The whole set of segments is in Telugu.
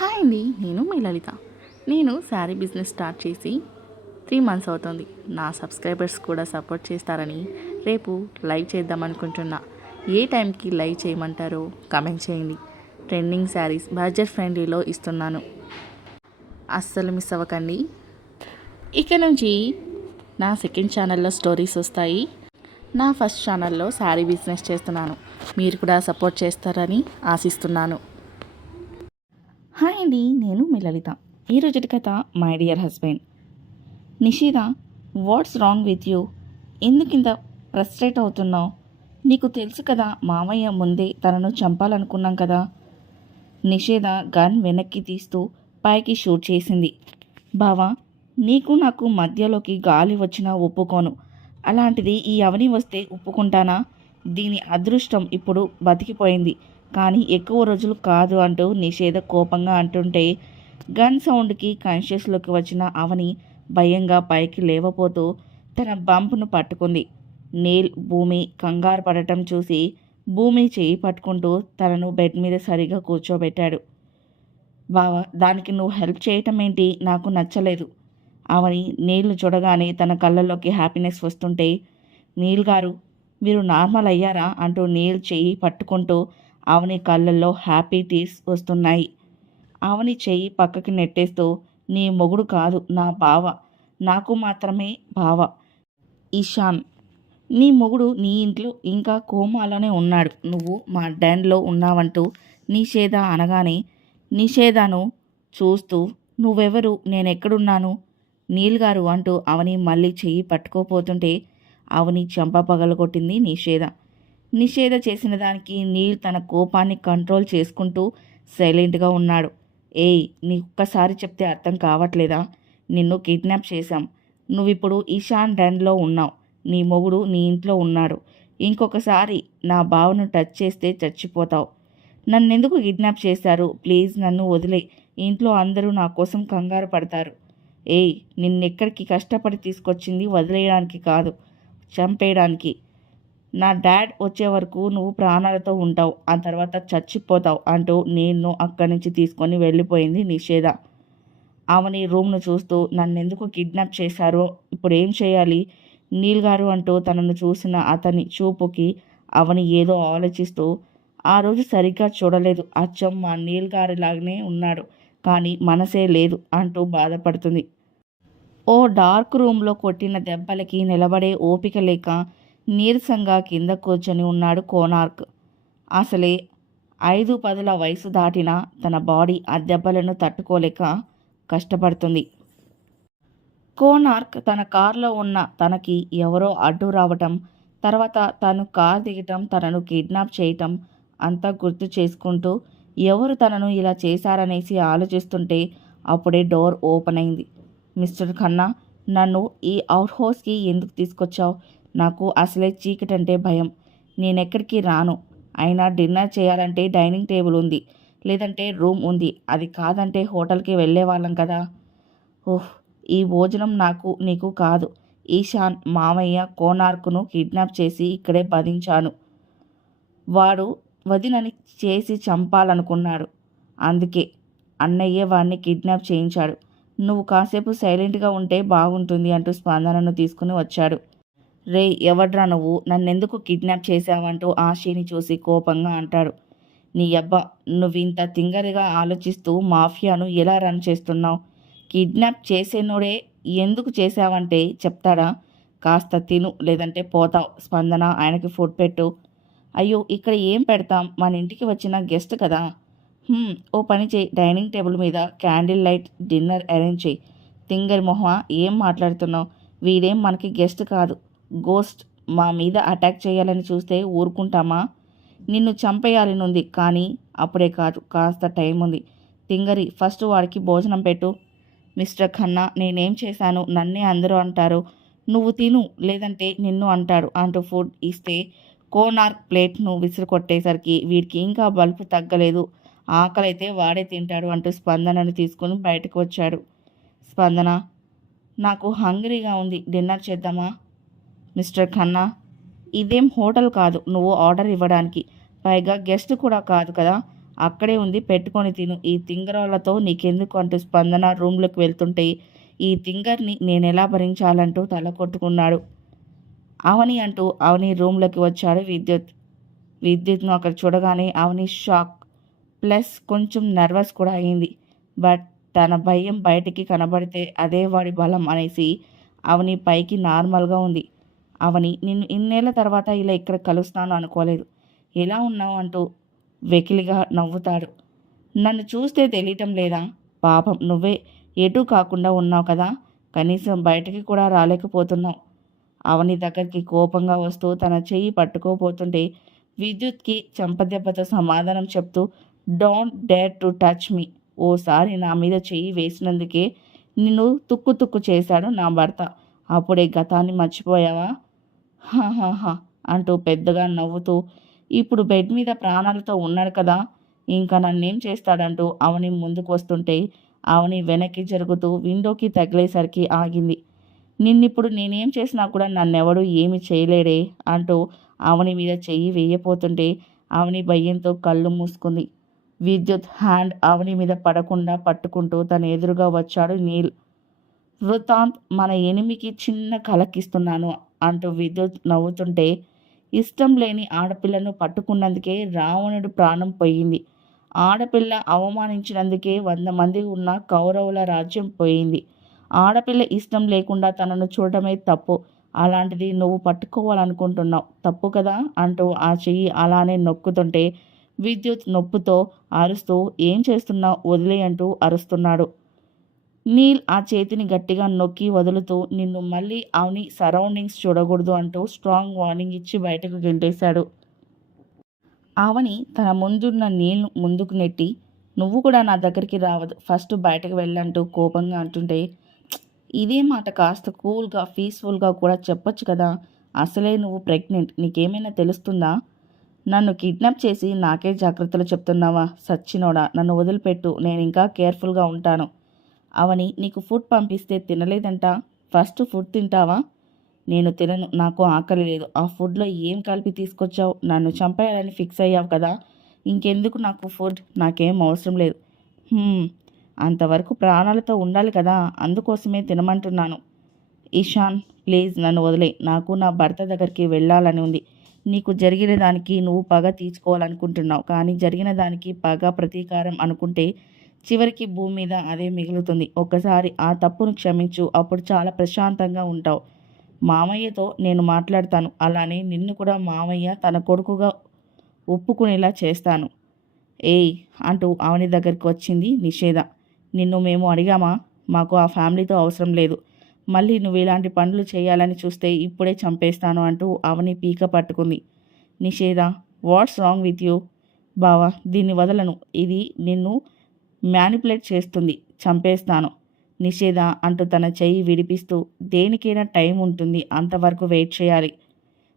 హాయ్ అండి, నేను మీ లలిత. నేను శారీ బిజినెస్ స్టార్ట్ చేసి 3 మంత్స్ అవుతుంది. నా సబ్స్క్రైబర్స్ కూడా సపోర్ట్ చేస్తారని రేపు లైవ్ చేద్దాం అనుకుంటున్నా. ఏ టైంకి లైవ్ చేయమంటారో కమెంట్ చేయండి. ట్రెండింగ్ శారీస్ బడ్జెట్ ఫ్రెండ్లీలో ఇస్తున్నాను, అస్సలు మిస్ అవ్వకండి. ఇక నుంచి నా సెకండ్ ఛానల్లో స్టోరీస్ వస్తాయి. నా ఫస్ట్ ఛానల్లో శారీ బిజినెస్ చేస్తున్నాను. మీరు కూడా సపోర్ట్ చేస్తారని ఆశిస్తున్నాను. హాయ్ అండి, నేను మీ లలిత. ఈరోజు కథ my dear husband. Nishita, what's wrong with you? ఎందుకింత ఫ్రస్ట్రేట్ అవుతున్నావు? నీకు తెలుసు కదా, మామయ్య ముందే తనను చంపాలనుకున్నాం కదా. నిషేధ గన్ వెనక్కి తీస్తూ పైకి షూట్ చేసింది. బావా, నీకు నాకు మధ్యలోకి గాలి వచ్చినా ఒప్పుకోను. అలాంటిది ఈ అవని వస్తే ఒప్పుకుంటానా? దీని అదృష్టం ఇప్పుడు బతికిపోయింది, కానీ ఎక్కువ రోజులు కాదు అంటూ నిషేధ కోపంగా అంటుంటే గన్ సౌండ్కి కాన్షియస్లోకి వచ్చిన అవని భయంగా పైకి లేవపోతూ తన బంప్ను పట్టుకుంది. నీల్ భూమి కంగారు పడటం చూసి భూమి చేయి పట్టుకుంటూ తనను బెడ్ మీద సరిగా కూర్చోబెట్టాడు. బావా, దానికి నువ్వు హెల్ప్ చేయటం ఏంటి? నాకు నచ్చలేదు. అవని నీళ్లు చూడగానే తన కళ్ళల్లోకి హ్యాపీనెస్ వస్తుంటే, నీల్ గారు, మీరు నార్మల్ అయ్యారా అంటూ నీల్ చెయ్యి పట్టుకుంటూ అవని కళ్ళల్లో హ్యాపీ టీర్స్ వస్తున్నాయి. అవని చెయ్యి పక్కకి నెట్టేస్తూ, నీ మొగుడు కాదు, నా బావ. నాకు మాత్రమే బావ. ఇషాన్, నీ మొగుడు నీ ఇంట్లో ఇంకా కోమాలోనే ఉన్నాడు. నువ్వు మా డాన్లో ఉన్నావంటూ నిషేధ అనగానే నిషేధను చూస్తూ, నువ్వెవరు, నేనెక్కడున్నాను? నీల్ గారు అంటూ అవని మళ్ళీ చెయ్యి పట్టుకోపోతుంటే అవని చెంప పగలగొట్టింది నిషేధ. నిషేధ చేసిన దానికి నీల్ తన కోపాన్ని కంట్రోల్ చేసుకుంటూ సైలెంట్గా ఉన్నాడు. ఏయ్, ఒక్కసారి చెప్తే అర్థం కావట్లేదా? నిన్ను కిడ్నాప్ చేశాం. నువ్విప్పుడు ఇషాన్ డాన్లో ఉన్నావు. నీ మొగుడు నీ ఇంట్లో ఉన్నాడు. ఇంకొకసారి నా బావను టచ్ చేస్తే చచ్చిపోతావు. నన్నెందుకు కిడ్నాప్ చేశారు? ప్లీజ్ నన్ను వదిలే. ఇంట్లో అందరూ నా కోసం కంగారు పడతారు. ఏయ్, నిన్నెక్కడికి కష్టపడి తీసుకొచ్చింది వదిలేయడానికి కాదు, చంపేయడానికి. నా డాడ్ వచ్చే వరకు నువ్వు ప్రాణాలతో ఉంటావు, ఆ తర్వాత చచ్చిపోతావు అంటూ నేను అక్కడి నుంచి తీసుకొని వెళ్ళిపోయింది నిషేధ. అవని రూమ్ను చూస్తూ, నన్నెందుకు కిడ్నాప్ చేశారో ఇప్పుడు ఏం చేయాలి నీల్ గారు అంటూ తనను చూసిన అతని చూపుకి అవని ఏదో ఆలోచిస్తూ, ఆ రోజు సరిగ్గా చూడలేదు, అచ్చం మా నీల్ గారిలాగానే ఉన్నాడు, కానీ మనసే లేదు అంటూ బాధపడుతుంది. ఓ డార్క్ రూమ్లో కొట్టిన దెబ్బలకి నిలబడే ఓపిక లేక నీరసంగా కింద కూర్చొని ఉన్నాడు కోనార్క్. అసలే 5-10 వయసు దాటినా తన బాడీ ఆ దెబ్బలను తట్టుకోలేక కష్టపడుతుంది. కోనార్క్ తన కారులో ఉన్న తనకి ఎవరో అడ్డు రావటం, తర్వాత తను కార్ దిగటం, తనను కిడ్నాప్ చేయటం అంతా గుర్తు చేసుకుంటూ ఎవరు తనను ఇలా చేశారనేసి ఆలోచిస్తుంటే అప్పుడే డోర్ ఓపెన్ అయింది. మిస్టర్ ఖన్నా, నన్ను ఈ అవుట్ హౌస్కి ఎందుకు తీసుకొచ్చావు? నాకు అసలే చీకటంటే భయం. నేనెక్కడికి రాను. అయినా డిన్నర్ చేయాలంటే డైనింగ్ టేబుల్ ఉంది, లేదంటే రూమ్ ఉంది. అది కాదంటే హోటల్కి వెళ్ళేవాళ్ళం కదా. ఓహ్, ఈ భోజనం నాకు నీకు కాదు. ఈశాన్ మామయ్య కోనార్కును కిడ్నాప్ చేసి ఇక్కడే బంధించాను. వాడు వదినని చేసి చంపాలనుకున్నాడు. అందుకే అన్నయ్య వాడిని కిడ్నాప్ చేయించాడు. నువ్వు కాసేపు సైలెంట్గా ఉంటే బాగుంటుంది అంటూ స్పందనను తీసుకుని వచ్చాడు. రే, ఎవడ్రా నువ్వు? నన్నెందుకు కిడ్నాప్ చేశావంటూ ఆశీని చూసి కోపంగా అంటాడు. నీ అబ్బా, నువ్వింత తింగరిగా ఆలోచిస్తూ మాఫియాను ఎలా రన్ చేస్తున్నావు? కిడ్నాప్ చేసేనోడే ఎందుకు చేశావంటే చెప్తాడా? కాస్త తిను, లేదంటే పోతావు. స్పందన, ఆయనకి ఫుడ్ పెట్టు. అయ్యో, ఇక్కడ ఏం పెడతాం? మన ఇంటికి వచ్చిన గెస్ట్ కదా. ఓ పని చేయి, డైనింగ్ టేబుల్ మీద క్యాండిల్ లైట్ డిన్నర్ అరేంజ్ చేయి. తింగరి మొహ, ఏం మాట్లాడుతున్నావు? వీడేం మనకి గెస్ట్ కాదు, గోస్ట్. మా మీద అటాక్ చేయాలని చూస్తే ఊరుకుంటామా? నిన్ను చంపేయాలనుంది, కానీ అప్పుడే కాదు, కాస్త టైం ఉంది. తింగరి, ఫస్ట్ వాడికి భోజనం పెట్టు. మిస్టర్ ఖన్నా, నేనేం చేశాను? నన్నే అందరూ అంటారు. నువ్వు తిను, లేదంటే నిన్ను అంటాడు అంటూ ఫుడ్ ఇస్తే కోనార్క్ ప్లేట్ను విసిరి కొట్టేసరికి వీడికి ఇంకా బలుపు తగ్గలేదు. ఆకలైతే వాడే తింటాడు అంటూ స్పందనను తీసుకుని బయటకు వచ్చాడు. స్పందన, నాకు హంగ్రీగా ఉంది, డిన్నర్ చేద్దామా? మిస్టర్ ఖన్నా, ఇదేం హోటల్ కాదు నువ్వు ఆర్డర్ ఇవ్వడానికి, పైగా గెస్ట్ కూడా కాదు కదా. అక్కడే ఉంది, పెట్టుకొని తిను. ఈ తింగరాలతో నీకెందుకు అంటూ స్పందన రూమ్లోకి వెళ్తుంటే ఈ తింగర్ని నేనెలా భరించాలంటూ తల కొట్టుకున్నాడు. అవని అంటూ అవని రూమ్లోకి వచ్చాడు విద్యుత్. విద్యుత్ను అక్కడ చూడగానే అవని షాక్ ప్లస్ కొంచెం నర్వస్ కూడా అయింది. బట్ తన భయం బయటికి కనబడితే అదే వాడి బలం అనేసి అవని పైకి నార్మల్గా ఉంది. అవని, నిన్ను ఇన్నేళ్ల తర్వాత ఇలా ఇక్కడ కలుస్తాను అనుకోలేదు. ఎలా ఉన్నావు అంటూ వెకిలిగా నవ్వుతాడు. నన్ను చూస్తే తెలియటం లేదా? పాపం నువ్వే ఎటూ కాకుండా ఉన్నావు కదా, కనీసం బయటికి కూడా రాలేకపోతున్నావు. అవని దగ్గరికి కోపంగా వస్తూ తన చెయ్యి పట్టుకోపోతుంటే విద్యుత్కి చెంపదెబ్బతో సమాధానం చెప్తూ, don't dare to touch me. ఓసారి నా మీద చెయ్యి వేసినందుకే నిన్ను తుక్కు తుక్కు చేశాడు నా భర్త. అప్పుడే గతాన్ని మర్చిపోయావా? హాహాహా అంటూ పెద్దగా నవ్వుతూ, ఇప్పుడు బెడ్ మీద ప్రాణాలతో ఉన్నాడు కదా, ఇంకా నన్నేం చేస్తాడంటూ అవని ముందుకు వస్తుంటే అవని వెనక్కి జరుగుతూ విండోకి తగిలేసరికి ఆగింది. నిన్నిప్పుడు నేనేం చేసినా కూడా నన్నెవడూ ఏమి చేయలేడే అంటూ అవని మీద చెయ్యి వేయపోతుంటే అవని భయంతో కళ్ళు మూసుకుంది. విద్యుత్ హ్యాండ్ అవని మీద పడకుండా పట్టుకుంటూ తన ఎదురుగా వచ్చాడు నీల్. వృతాంత్, మన ఎనిమికి చిన్న కలకిస్తున్నాను అంటూ విద్యుత్ నవ్వుతుంటే, ఇష్టం లేని ఆడపిల్లను పట్టుకున్నందుకే రావణుడు ప్రాణం పోయింది. ఆడపిల్ల అవమానించినందుకే 100 మంది ఉన్న కౌరవుల రాజ్యం పోయింది. ఆడపిల్ల ఇష్టం లేకుండా తనను చూడటమే తప్పు. అలాంటిది నువ్వు పట్టుకోవాలనుకుంటున్నావు, తప్పు కదా అంటూ ఆ చెయ్యి అలానే నొక్కుతుంటే విద్యుత్ నొప్పుతో అరుస్తూ, ఏం చేస్తున్నావు వదిలే అంటూ అరుస్తున్నాడు. నీల్ ఆ చేతిని గట్టిగా నొక్కి వదులుతూ, నిన్ను మళ్ళీ అవని సరౌండింగ్స్ చూడకూడదు అంటూ స్ట్రాంగ్ వార్నింగ్ ఇచ్చి బయటకు గెంటేశాడు. అవని తన ముందున్న నీల్ను ముందుకు నెట్టి, నువ్వు కూడా నా దగ్గరికి రావద్దు, ఫస్ట్ బయటకు వెళ్ళంటూ కోపంగా అంటుంటే, ఇదే మాట కాస్త కూల్గా పీస్ఫుల్గా కూడా చెప్పొచ్చు కదా, అసలే నువ్వు ప్రెగ్నెంట్, నీకేమైనా తెలుస్తుందా? నన్ను కిడ్నాప్ చేసి నాకే జాగ్రత్తలు చెప్తున్నావా? సచ్చినోడా, నన్ను వదిలిపెట్టు, నేను ఇంకా కేర్ఫుల్గా ఉంటాను. అవని, నీకు ఫుడ్ పంపిస్తే తినలేదంట, ఫస్ట్ ఫుడ్ తింటావా? నేను తినను, నాకు ఆకలి లేదు. ఆ ఫుడ్లో ఏం కలిపి తీసుకొచ్చావు? నన్ను చంపేయాలని ఫిక్స్ అయ్యావు కదా, ఇంకెందుకు నాకు ఫుడ్? నాకేం అవసరం లేదు. అంతవరకు ప్రాణాలతో ఉండాలి కదా, అందుకోసమే తినమంటున్నాను. ఇషాన్, ప్లీజ్ నన్ను వదిలే, నాకు నా భర్త దగ్గరికి వెళ్ళాలని ఉంది. నీకు జరిగిన దానికి నువ్వు పగ తీర్చుకోవాలనుకుంటున్నావు, కానీ జరిగిన దానికి పగ ప్రతీకారం అనుకుంటే చివరికి భూమి మీద అదే మిగులుతుంది. ఒక్కసారి ఆ తప్పును క్షమించు, అప్పుడు చాలా ప్రశాంతంగా ఉంటావు. మామయ్యతో నేను మాట్లాడతాను, అలానే నిన్ను కూడా మామయ్య తన కొడుకుగా ఒప్పుకునేలా చేస్తాను. ఏయ్ అంటూ అవని దగ్గరికి వచ్చింది నిషేధ. నిన్ను మేము అడిగామా? మాకు ఆ ఫ్యామిలీతో అవసరం లేదు. మళ్ళీ నువ్వు ఇలాంటి పనులు చేయాలని చూస్తే ఇప్పుడే చంపేస్తాను అంటూ అవని పీక పట్టుకుంది. నిషేధ, వాట్స్ రాంగ్ విత్ యూ? బావా, దీన్ని వదలను, ఇది నిన్ను మ్యానిపులేట్ చేస్తుంది, చంపేస్తాను. నిషేధ అంటూ తన చెయ్యి విడిపిస్తూ, దేనికైనా టైం ఉంటుంది, అంతవరకు వెయిట్ చేయాలి.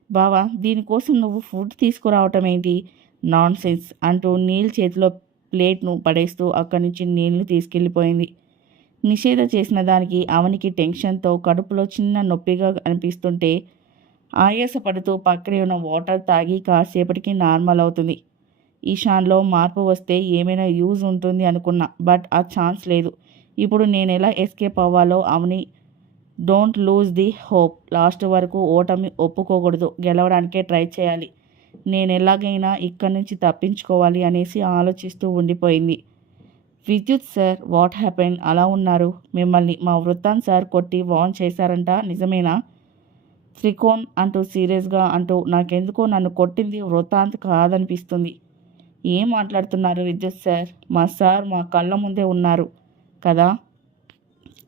బావా, దీనికోసం నువ్వు ఫుడ్ తీసుకురావటం ఏంటి? నాన్ సెన్స్ అంటూ నీల్ చేతిలో ప్లేట్ను పడేస్తూ అక్కడి నుంచి నీళ్లు తీసుకెళ్ళిపోయింది. నిషేధ చేసిన దానికి అవనికి టెన్షన్తో కడుపులో చిన్న నొప్పిగా అనిపిస్తుంటే ఆయాసపడుతూ పక్కనే ఉన్న వాటర్ తాగి కాసేపటికి నార్మల్ అవుతుంది. ఈశాన్లో మార్పు వస్తే ఏమైనా యూజ్ ఉంటుంది అనుకున్నా, బట్ ఆ ఛాన్స్ లేదు. ఇప్పుడు నేను ఎలా ఎస్కేప్ అవ్వాలో Avani. Don't lose the hope. Last వరకు ఓటమి ఒప్పుకోకూడదు, గెలవడానికే ట్రై చేయాలి. నేను ఎలాగైనా ఇక్కడి నుంచి తప్పించుకోవాలి అనేసి ఆలోచిస్తూ ఉండిపోయింది. విద్యుత్ సార్, వాట్ హ్యాపెన్? అలా ఉన్నారు? మిమ్మల్ని మా వృత్తాంత్ సార్ కొట్టి వార్న్ చేశారంట, నిజమేనా? త్రికోణ్ అంటూ సీరియస్గా అంటూ, నాకెందుకో నన్ను కొట్టింది వృత్తాంత్ కాదనిపిస్తుంది. ఏం మాట్లాడుతున్నారు విద్యుత్ సార్? మా సార్ మా కళ్ళ ముందే ఉన్నారు కదా.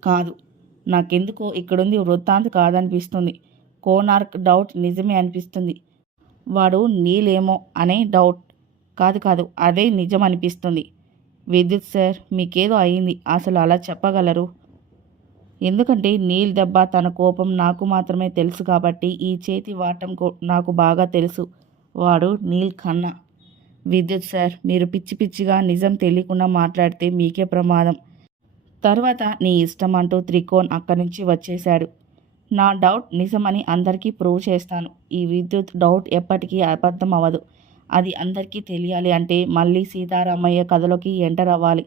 కాదు, నాకెందుకో ఇక్కడుంది వృత్తాంత్ కాదనిపిస్తుంది. కోనార్క్ డౌట్ నిజమే అనిపిస్తుంది. వాడు నీలేమో అనే డౌట్. కాదు కాదు, అదే నిజం అనిపిస్తుంది. విద్యుత్ సార్, మీకేదో అయింది, అసలు అలా చెప్పగలరు? ఎందుకంటే నీల్ దెబ్బ, తన కోపం నాకు మాత్రమే తెలుసు కాబట్టి ఈ చేతి వాటం నాకు బాగా తెలుసు. వాడు నీల్ ఖన్నా. విద్యుత్ సార్, మీరు పిచ్చి పిచ్చిగా నిజం తెలియకుండా మాట్లాడితే మీకే ప్రమాదం. తర్వాత నీ ఇష్టం అంటూ త్రికోణ్ అక్కడి నుంచి వచ్చేశాడు. నా డౌట్ నిజమని అందరికీ ప్రూవ్ చేస్తాను. ఈ విద్యుత్ డౌట్ ఎప్పటికీ అబద్ధం అవ్వదు. అది అందరికీ తెలియాలి అంటే మళ్ళీ సీతారామయ్య కథలోకి ఎంటర్ అవ్వాలి.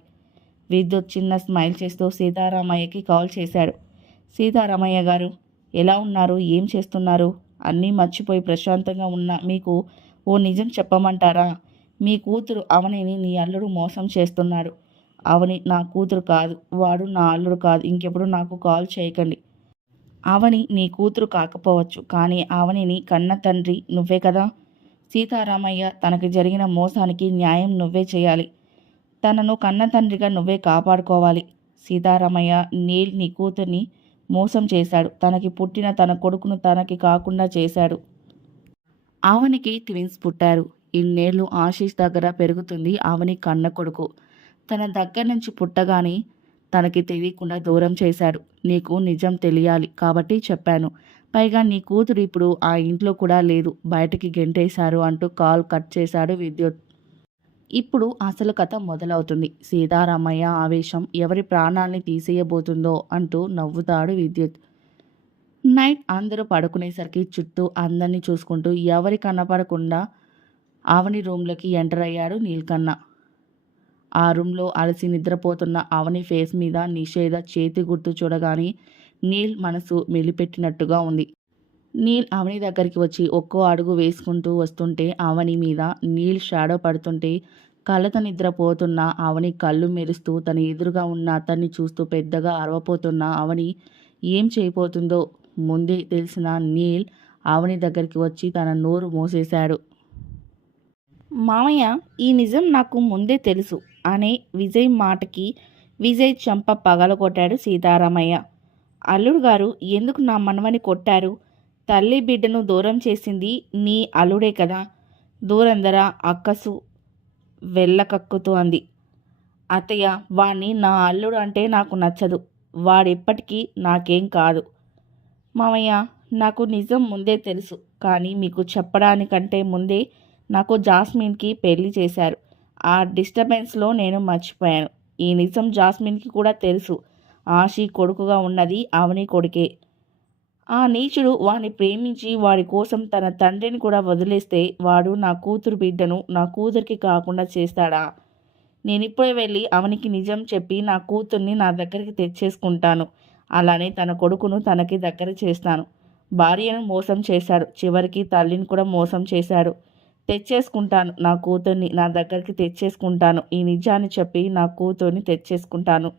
విద్యుత్ చిన్న స్మైల్ చేస్తూ సీతారామయ్యకి కాల్ చేశాడు. సీతారామయ్య గారు, ఎలా ఉన్నారు? ఏం చేస్తున్నారు? అన్నీ మర్చిపోయి ప్రశాంతంగా ఉన్న మీకు ఓ నిజం చెప్పమంటారా? మీ కూతురు అవనిని నీ అల్లుడు మోసం చేస్తున్నాడు. అవని నా కూతురు కాదు, వాడు నా అల్లుడు కాదు. ఇంకెప్పుడు నాకు కాల్ చేయకండి. అవని నీ కూతురు కాకపోవచ్చు, కానీ అవనిని కన్న తండ్రి నువ్వే కదా. సీతారామయ్య, తనకి జరిగిన మోసానికి న్యాయం నువ్వే చేయాలి. తనను కన్న తండ్రిగా నువ్వే కాపాడుకోవాలి. సీతారామయ్య, నీల్ నీ కూతుర్ని మోసం చేశాడు. తనకి పుట్టిన తన కొడుకును తనకి కాకుండా చేశాడు. అవనికి ట్విన్స్ పుట్టారు. ఇన్నేళ్ళు ఆశీష్ దగ్గర పెరుగుతుంది అవని కన్న కొడుకు. తన దగ్గర నుంచి పుట్టగానే తనకి తెలియకుండా దూరం చేశాడు. నీకు నిజం తెలియాలి కాబట్టి చెప్పాను. పైగా నీ కూతురు ఇప్పుడు ఆ ఇంట్లో కూడా లేదు, బయటికి గెంటేశారు అంటూ కాల్ కట్ చేశాడు విద్యుత్. ఇప్పుడు అసలు కథ మొదలవుతుంది. సీతారామయ్య ఆవేశం ఎవరి ప్రాణాల్ని తీసేయబోతుందో అంటూ నవ్వుతాడు విద్యుత్. నైట్ అందరూ పడుకునేసరికి చుట్టూ అందరినీ చూసుకుంటూ ఎవరి కనపడకుండా అవని రూమ్లోకి ఎంటర్ అయ్యాడు నీల్కన్న. ఆ రూమ్లో అలసి నిద్రపోతున్న అవని ఫేస్ మీద నిషేధ చేతి గుర్తు చూడగానే నీల్ మనసు మెలిపెట్టినట్టుగా ఉంది. నీల్ అవని దగ్గరికి వచ్చి ఒక్కో అడుగు వేసుకుంటూ వస్తుంటే అవని మీద నీల్ షాడో పడుతుంటే కళ్ళతో నిద్రపోతున్న అవని కళ్ళు మెరుస్తూ తన ఎదురుగా ఉన్న అతన్ని చూస్తూ పెద్దగా అరవపోతున్న అవని ఏం చేయబోతుందో ముందే తెలిసిన నీల్ అవని దగ్గరికి వచ్చి తన నోరు మూసేశాడు. మామయ్య, ఈ నిజం నాకు ముందే తెలుసు అనే విజయ్ మాటకి విజయ్ చంప పగలగొట్టాడు సీతారామయ్య. అల్లుడు గారు, ఎందుకు నా మనవని కొట్టారు? తల్లి బిడ్డను దూరం చేసింది నీ అల్లుడే కదా. దూరందర అక్కసు వెళ్ళకక్కుతూ అంది. అత్తయ్య, వాణ్ణి నా అల్లుడు అంటే నాకు నచ్చదు. వాడెప్పటికీ నాకేం కాదు. మామయ్య, నాకు నిజం ముందే తెలుసు, కానీ మీకు చెప్పడానికంటే ముందే నాకు జాస్మిన్కి పెళ్లి చేశారు. ఆ డిస్టర్బెన్స్లో నేను మర్చిపోయాను. ఈ నిజం జాస్మిన్కి కూడా తెలుసు. ఆషి కొడుకుగా ఉన్నది అవని కొడుకే. ఆ నీచుడు వాడిని ప్రేమించి వాడి కోసం తన తండ్రిని కూడా వదిలేస్తే వాడు నా కూతురు బిడ్డను నా కూతురికి కాకుండా చేస్తాడా? నేనిప్పుడే వెళ్ళి అవనికి నిజం చెప్పి నా కూతుర్ని నా దగ్గరికి తెచ్చేసుకుంటాను. అలానే తన కొడుకును తనకి దగ్గర చేస్తాను. భార్యను మోసం చేశాడు, చివరికి తల్లిని కూడా మోసం చేశాడు. తెచ్చేసుకుంటాను, నా కూతుర్ని నా దగ్గరికి తెచ్చేసుకుంటాను. ఈ నిజాన్ని చెప్పి నా కూతుర్ని తెచ్చేసుకుంటాను.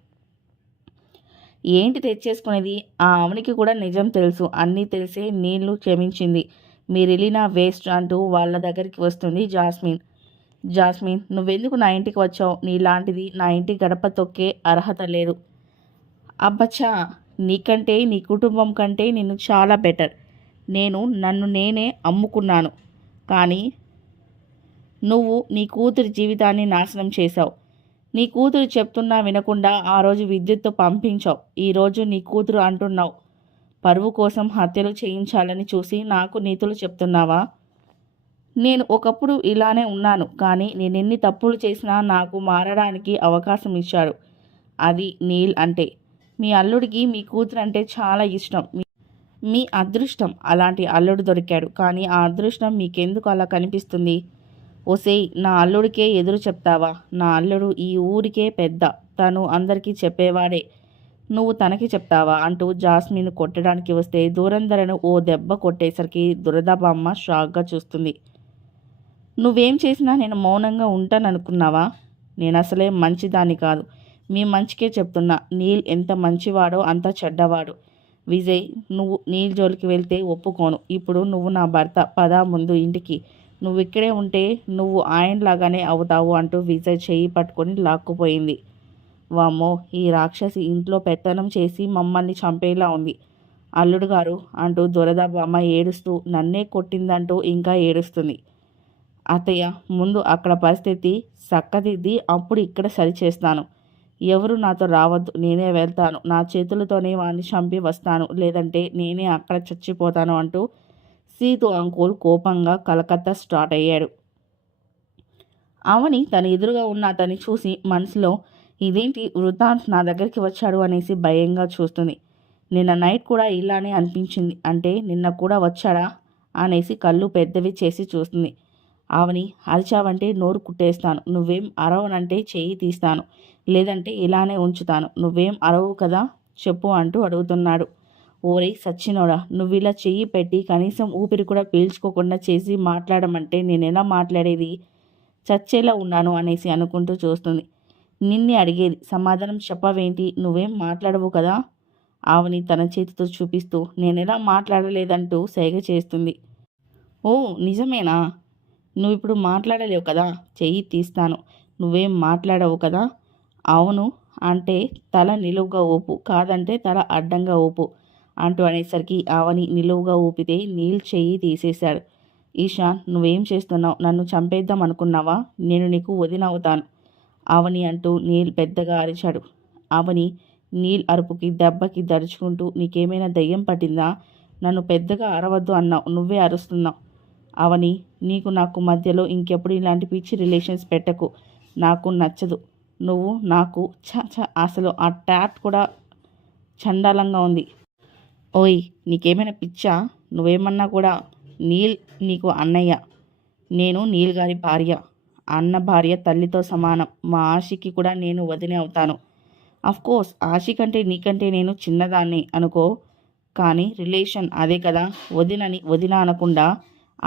ఏంటి తెచ్చేసుకునేది? ఆ అవనికి కూడా నిజం తెలుసు. అన్నీ తెలిసే నీళ్ళు క్షమించింది. మీరెళ్ళినా వేస్ట్ అంటూ వాళ్ళ దగ్గరికి వస్తుంది జాస్మిన్. జాస్మిన్, నువ్వెందుకు నా ఇంటికి వచ్చావు? నీలాంటిది నా ఇంటి గడప తొక్కే అర్హత లేదు. అబ్బచ్చా, నీకంటే నీ కుటుంబం కంటే నేను చాలా బెటర్. నేను నన్ను నేనే అమ్ముకున్నాను, కానీ నువ్వు నీ కూతురి జీవితాన్ని నాశనం చేశావు. నీ కూతురు చెప్తున్నా వినకుండా ఆ రోజు విద్యుత్తో పంపించావు. ఈరోజు నీ కూతురు అంటున్నావు. పరువు కోసం హత్యలు చేయించాలని చూసి నాకు నీతులు చెప్తున్నావా? నేను ఒకప్పుడు ఇలానే ఉన్నాను, కానీ నేనెన్ని తప్పులు చేసినా నాకు మారడానికి అవకాశం ఇచ్చాడు. అది నీల్ అంటే. మీ అల్లుడికి మీ కూతురు అంటే చాలా ఇష్టం. మీ అదృష్టం అలాంటి అల్లుడు దొరికాడు. కానీ ఆ అదృష్టం మీకెందుకు అలా కనిపిస్తుంది? ఓసేయ్, నా అల్లుడికే ఎదురు చెప్తావా? నా అల్లుడు ఈ ఊరికే పెద్ద, తను అందరికీ చెప్పేవాడే. నువ్వు తనకి చెప్తావా అంటూ జాస్మిన్ కొట్టడానికి వస్తే దూరంధరను ఓ దెబ్బ కొట్టేసరికి దురదబామ్మ షాక్గా చూస్తుంది. నువ్వేం చేసినా నేను మౌనంగా ఉంటాననుకున్నావా? నేను అసలే మంచిదాన్ని కాదు. మీ మంచికే చెప్తున్నా. నీల్ ఎంత మంచివాడో అంత చెడ్డవాడు. విజయ్, నువ్వు నీల్ జోలికి వెళ్తే ఒప్పుకోను. ఇప్పుడు నువ్వు నా భర్త, పదా ముందు ఇంటికి. నువ్వు ఇక్కడే ఉంటే నువ్వు ఆయనలాగానే అవుతావు అంటూ విజయ్ చెయ్యి పట్టుకొని లాక్కుపోయింది. వామ్మో, ఈ రాక్షసి ఇంట్లో పెత్తనం చేసి మమ్మల్ని చంపేలా ఉంది. అల్లుడు గారు అంటూ దురదబామ్మ ఏడుస్తూ నన్నే కొట్టిందంటూ ఇంకా ఏడుస్తుంది. అత్తయ్య, ముందు అక్కడ పరిస్థితి చక్కదిద్ది అప్పుడు ఇక్కడ సరిచేస్తాను. ఎవరు నాతో రావద్దు, నేనే వెళ్తాను. నా చేతులతోనే వాడిని చంపి వస్తాను, లేదంటే నేనే అక్కడ చచ్చిపోతాను అంటూ సీతు అంకుల్ కోపంగా కలకత్తా స్టార్ట్ అయ్యాడు. అవని తన ఎదురుగా ఉన్న అతన్ని చూసి మనసులో ఇదేంటి వృత్తాంత్ నా దగ్గరికి వచ్చాడు అనేసి భయంగా చూస్తుంది. నిన్న నైట్ కూడా ఇలానే అనిపించింది, అంటే నిన్న కూడా వచ్చాడా అనేసి కళ్ళు పెద్దవి చేసి చూస్తుంది. ఆవని అరిచావంటే నోరు కుట్టేస్తాను, నువ్వేం అరవనంటే చెయ్యి తీస్తాను, లేదంటే ఇలానే ఉంచుతాను, నువ్వేం అరవు కదా చెప్పు అంటూ అడుగుతున్నాడు. ఓరే సచ్చినోడా, నువ్వు ఇలా చెయ్యి పెట్టి కనీసం ఊపిరి కూడా పీల్చుకోకుండా చేసి మాట్లాడమంటే నేనెలా మాట్లాడేది? చచ్చేలా ఉన్నాను అనేసి అనుకుంటూ చూస్తుంది. నిన్నే అడిగేది, సమాధానం చెప్పవేంటి? నువ్వేం మాట్లాడవు కదా? ఆవని తన చేతితో చూపిస్తూ నేనెలా మాట్లాడలేదంటూ సైగ చేస్తుంది. ఓ నిజమేనా? నువ్విప్పుడు మాట్లాడలేవు కదా? చెయ్యి తీస్తాను, నువ్వేం మాట్లాడవు కదా? అవును అంటే తల నిలువుగా ఊపు, కాదంటే తల అడ్డంగా ఊపు అంటూ అనేసరికి ఆవని నిలువుగా ఊపితే నీల్ చెయ్యి తీసేశాడు. ఈశాన్, నువ్వేం చేస్తున్నావు? నన్ను చంపేద్దాం అనుకున్నావా? నేను నీకు వదినవుతాను ఆవని అంటూ నీల్ పెద్దగా అరిచాడు. ఆవని నీల్ అరుపుకి దెబ్బకి దడుచుకుంటూ నీకేమైనా దయ్యం పట్టిందా? నన్ను పెద్దగా అరవద్దు అన్నావు, నువ్వే అరుస్తున్నావు. అవని, నీకు నాకు మధ్యలో ఇంకెప్పుడు ఇలాంటి పిచ్చి రిలేషన్స్ పెట్టకు, నాకు నచ్చదు. నువ్వు నాకు అసలు ఆ ట్యాట్ కూడా చండాలంగా ఉంది. ఓయ్ నీకేమైనా పిచ్చా? నువ్వేమన్నా కూడా నీల్ నీకు అన్నయ్య, నేను నీల్ గారి భార్య, అన్న భార్య తల్లితో సమానం. మా ఆశకి కూడా నేను వదిన అవుతాను. కోర్స్ ఆశి కంటే నీకంటే నేను చిన్నదాన్ని అనుకో, కానీ రిలేషన్ అదే కదా. వదిన అనకుండా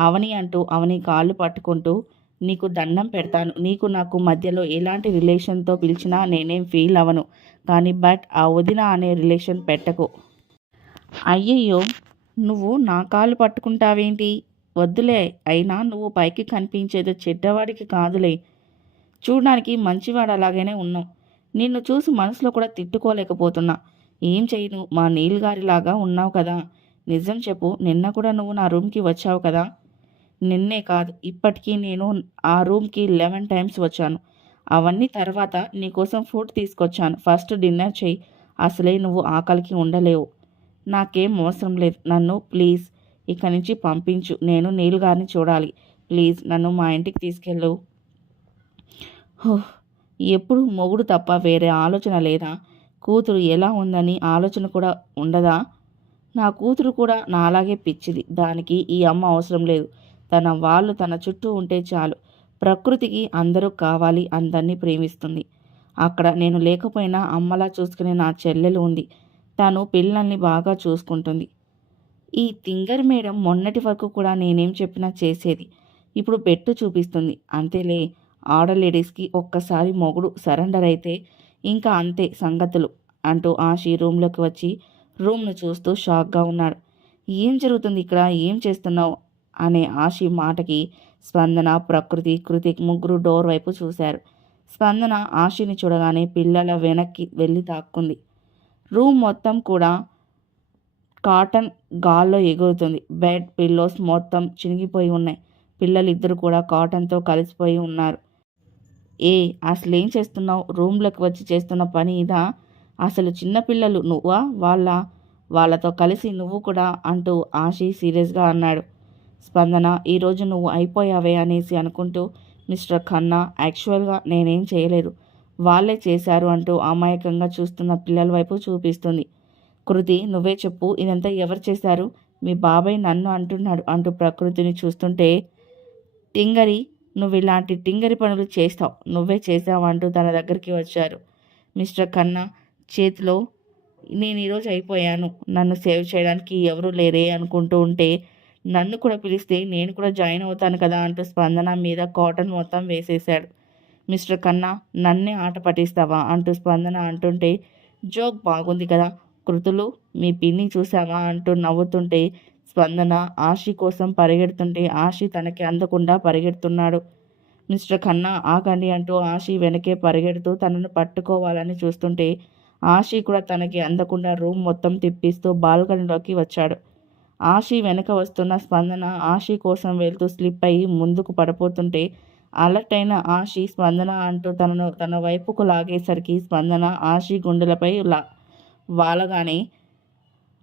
అవని అంటూ అవని కాళ్ళు పట్టుకుంటూ నీకు దండం పెడతాను. నీకు నాకు మధ్యలో ఎలాంటి రిలేషన్తో పిలిచినా నేనేం ఫీల్ అవ్వను, కానీ బట్ ఆ వదిన అనే రిలేషన్ పెట్టకు. అయ్యయ్యో, నువ్వు నా కాళ్ళు పట్టుకుంటావేంటి? వద్దులే, అయినా నువ్వు పైకి కనిపించేదో చెడ్డవాడికి కాదులే, చూడడానికి మంచివాడు అలాగనే ఉన్నావు. నిన్ను చూసి మనసులో కూడా తిట్టుకోలేకపోతున్నా. ఏం చేయను, మా నీల్ గారిలాగా ఉన్నావు కదా. నిజం చెప్పు, నిన్న కూడా నువ్వు నా రూమ్కి వచ్చావు కదా? నిన్నే కాదు, ఇప్పటికీ నేను ఆ రూమ్కి 11 టైమ్స్ వచ్చాను. అవన్నీ తర్వాత నీకోసం ఫుడ్ తీసుకొచ్చాను. ఫస్ట్ డిన్నర్ చెయ్యి, అసలే నువ్వు ఆకలికి ఉండలేవు. నాకేం అవసరం లేదు, నన్ను ప్లీజ్ ఇక్కడి నుంచి పంపించు. నేను నీల్ గారిని చూడాలి. ప్లీజ్ నన్ను మా ఇంటికి తీసుకెళ్ళు. ఎప్పుడు మొగుడు తప్ప వేరే ఆలోచన లేదా? కూతురు ఎలా ఉందని ఆలోచన కూడా ఉండదా? నా కూతురు కూడా నాలాగే పిచ్చిది, దానికి ఈ అమ్మ అవసరం లేదు. తన వాళ్ళు తన చుట్టూ ఉంటే చాలు. ప్రకృతికి అందరూ కావాలి, అందరినీ ప్రేమిస్తుంది. అక్కడ నేను లేకపోయినా అమ్మలా చూసుకునే నా చెల్లెలు ఉంది, తను పిల్లల్ని బాగా చూసుకుంటుంది. ఈ తింగర్ మేడం మొన్నటి వరకు కూడా నేనేం చెప్పినా చేసేది, ఇప్పుడు పెట్టు చూపిస్తుంది. అంతేలే, ఆడలేడీస్కి ఒక్కసారి మొగుడు సరెండర్ అయితే ఇంకా అంతే సంగతులు అంటూ ఆశి రూమ్లోకి వచ్చి రూమ్ను చూస్తూ షాక్గా ఉన్నాడు. ఏం జరుగుతుంది ఇక్కడ? ఏం చేస్తున్నావు అనే ఆశి మాటకి స్పందన, ప్రకృతి, కృతిక్ ముగ్గురు డోర్ వైపు చూశారు. స్పందన ఆశిని చూడగానే పిల్లల వెనక్కి వెళ్ళి తాక్కుంది. రూమ్ మొత్తం కూడా కాటన్ గాల్లో ఎగురుతుంది. బెడ్ పిల్లోస్ మొత్తం చినిగిపోయి ఉన్నాయి. పిల్లలిద్దరూ కూడా కాటన్తో కలిసిపోయి ఉన్నారు. అసలేం చేస్తున్నావు? రూమ్లోకి వచ్చి చేస్తున్న పని ఇదా? అసలు చిన్నపిల్లలు నువ్వా? వాళ్ళతో కలిసి నువ్వు కూడా అంటూ ఆశి సీరియస్గా అన్నాడు. స్పందన, ఈరోజు నువ్వు అయిపోయావే అనేసి అనుకుంటూ మిస్టర్ ఖన్నా, యాక్చువల్గా నేనేం చేయలేదు, వాళ్ళే చేశారు అంటూ అమాయకంగా చూస్తున్న పిల్లల వైపు చూపిస్తుంది. కృతి, నువ్వే చెప్పు, ఇదంతా ఎవరు చేశారు? మీ బాబాయ్ నన్ను అంటున్నాడు అంటూ ప్రకృతిని చూస్తుంటే, టింగరి, నువ్వు ఇలాంటి టింగరి పనులు చేస్తావు, నువ్వే చేసావు అంటూ తన దగ్గరికి వచ్చారు. మిస్టర్ ఖన్నా చేతిలో, నేను ఈరోజు అయిపోయాను, నన్ను సేవ్ చేయడానికి ఎవరూ లేరే అనుకుంటూ ఉంటే, నన్ను కూడా పిలిస్తే నేను కూడా జాయిన్ అవుతాను కదా అంటూ స్పందన మీద కాటన్ మొత్తం వేసేశాడు. మిస్టర్ ఖన్నా, నన్నే ఆట పట్టిస్తావా అంటూ స్పందన అంటుంటే, జోక్ బాగుంది కదా, కృతులు మీ పిన్ని చూసావా అంటూ నవ్వుతుంటే స్పందన ఆశి కోసం పరిగెడుతుంటే ఆశి తనకి అందకుండా పరిగెడుతున్నాడు. మిస్టర్ ఖన్నా ఆగండి అంటూ ఆశి వెనకే పరిగెడుతూ తనను పట్టుకోవాలని చూస్తుంటే ఆశి కూడా తనకి అందకుండా రూమ్ మొత్తం తిప్పిస్తూ బాల్కనీలోకి వచ్చాడు. ఆశి వెనక వస్తున్న స్పందన ఆశి కోసం వెళ్తూ స్లిప్ అయ్యి ముందుకు పడిపోతుంటే అలర్ట్ అయిన ఆశి స్పందన అంటూ తనను తన వైపుకు లాగేసరికి స్పందన ఆశి గుండెలపై వాలగానే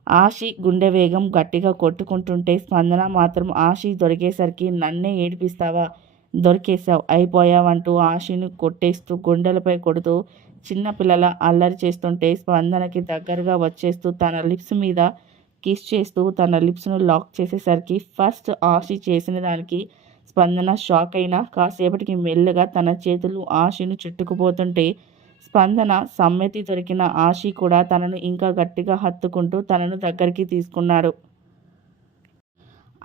ఆశి గుండె వేగం గట్టిగా కొట్టుకుంటుంటే స్పందన మాత్రం ఆశి దొరికేసరికి నన్నే ఏడిపిస్తావా, దొరికేసావు, అయిపోయావంటూ ఆశిని కొట్టేస్తూ గుండెలపై కొడుతూ చిన్నపిల్లల అల్లరి చేస్తుంటే స్పందనకి దగ్గరగా వచ్చేస్తూ తన లిప్స్ మీద కిస్ చేస్తూ తన లిప్స్ను లాక్ చేసేసరికి ఫస్ట్ ఆశి చేసిన దానికి స్పందన షాక్ అయినా కాసేపటికి మెల్లగా తన చేతులు ఆశిని చుట్టుకుపోతుంటే స్పందన సమ్మతి దొరికిన ఆశి కూడా తనను ఇంకా గట్టిగా హత్తుకుంటూ తనను దగ్గరికి తీసుకున్నాడు.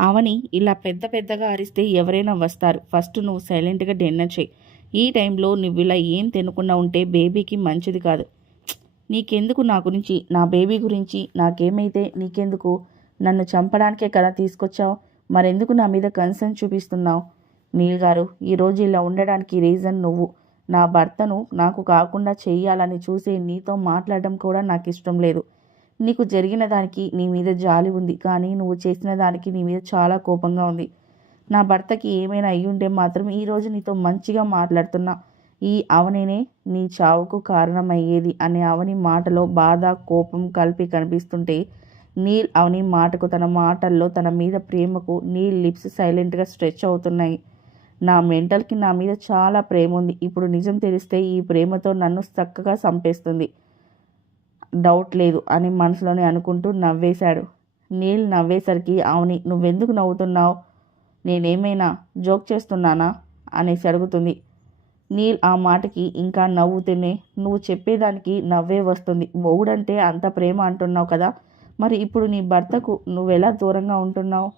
అవని ఇలా పెద్ద పెద్దగా అరిస్తే ఎవరైనా వస్తారు. ఫస్ట్ నువ్వు సైలెంట్గా డిన్నర్ చేయి. ఈ టైంలో నువ్వు ఇలా ఏం తినకుండా ఉంటే బేబీకి మంచిది కాదు. నీకెందుకు నా గురించి, నా బేబీ గురించి? నాకేమైతే నీకెందుకు? నన్ను చంపడానికే కదా తీసుకొచ్చావు. మరెందుకు నా మీద కన్సర్న్ చూపిస్తున్నావు? నీల్ గారు, ఈరోజు ఇలా ఉండడానికి రీజన్ నువ్వు. నా భర్తను నాకు కాకుండా చెయ్యాలని చూసే నీతో మాట్లాడడం కూడా నాకు ఇష్టం లేదు. నీకు జరిగిన దానికి నీ మీద జాలి ఉంది, కానీ నువ్వు చేసిన దానికి నీ మీద చాలా కోపంగా ఉంది. నా భర్తకి ఏమైనా అయ్యుంటే మాత్రం ఈరోజు నీతో మంచిగా మాట్లాడుతున్నా. ఈ అవనినే నీ చావుకు కారణమయ్యేది అనే అవని మాటలో బాధ, కోపం కలిపి కనిపిస్తుంటే నీల్ అవని మాటకు, తన మాటల్లో తన మీద ప్రేమకు నీల్ లిప్స్ సైలెంట్గా స్ట్రెచ్ అవుతున్నాయి. నా మెంటల్కి నా మీద చాలా ప్రేమ ఉంది. ఇప్పుడు నిజం తెలిస్తే ఈ ప్రేమతో నన్ను చక్కగా చంపేస్తుంది, డౌట్ లేదు అని మనసులోనే అనుకుంటూ నవ్వేశాడు. నీల్ నవ్వేసరికి అవని, నువ్వెందుకు నవ్వుతున్నావు? నేనేమైనా జోక్ చేస్తున్నానా అనేసి అడుగుతుంది. నీల్ ఆ మాటకి ఇంకా నవ్వుతూనే, నువ్వు చెప్పేదానికి నవ్వే వస్తుంది. మొగుడంటే అంత ప్రేమ అంటున్నావు కదా, మరి ఇప్పుడు నీ భర్తకు నువ్వెలా దూరంగా ఉంటున్నావు?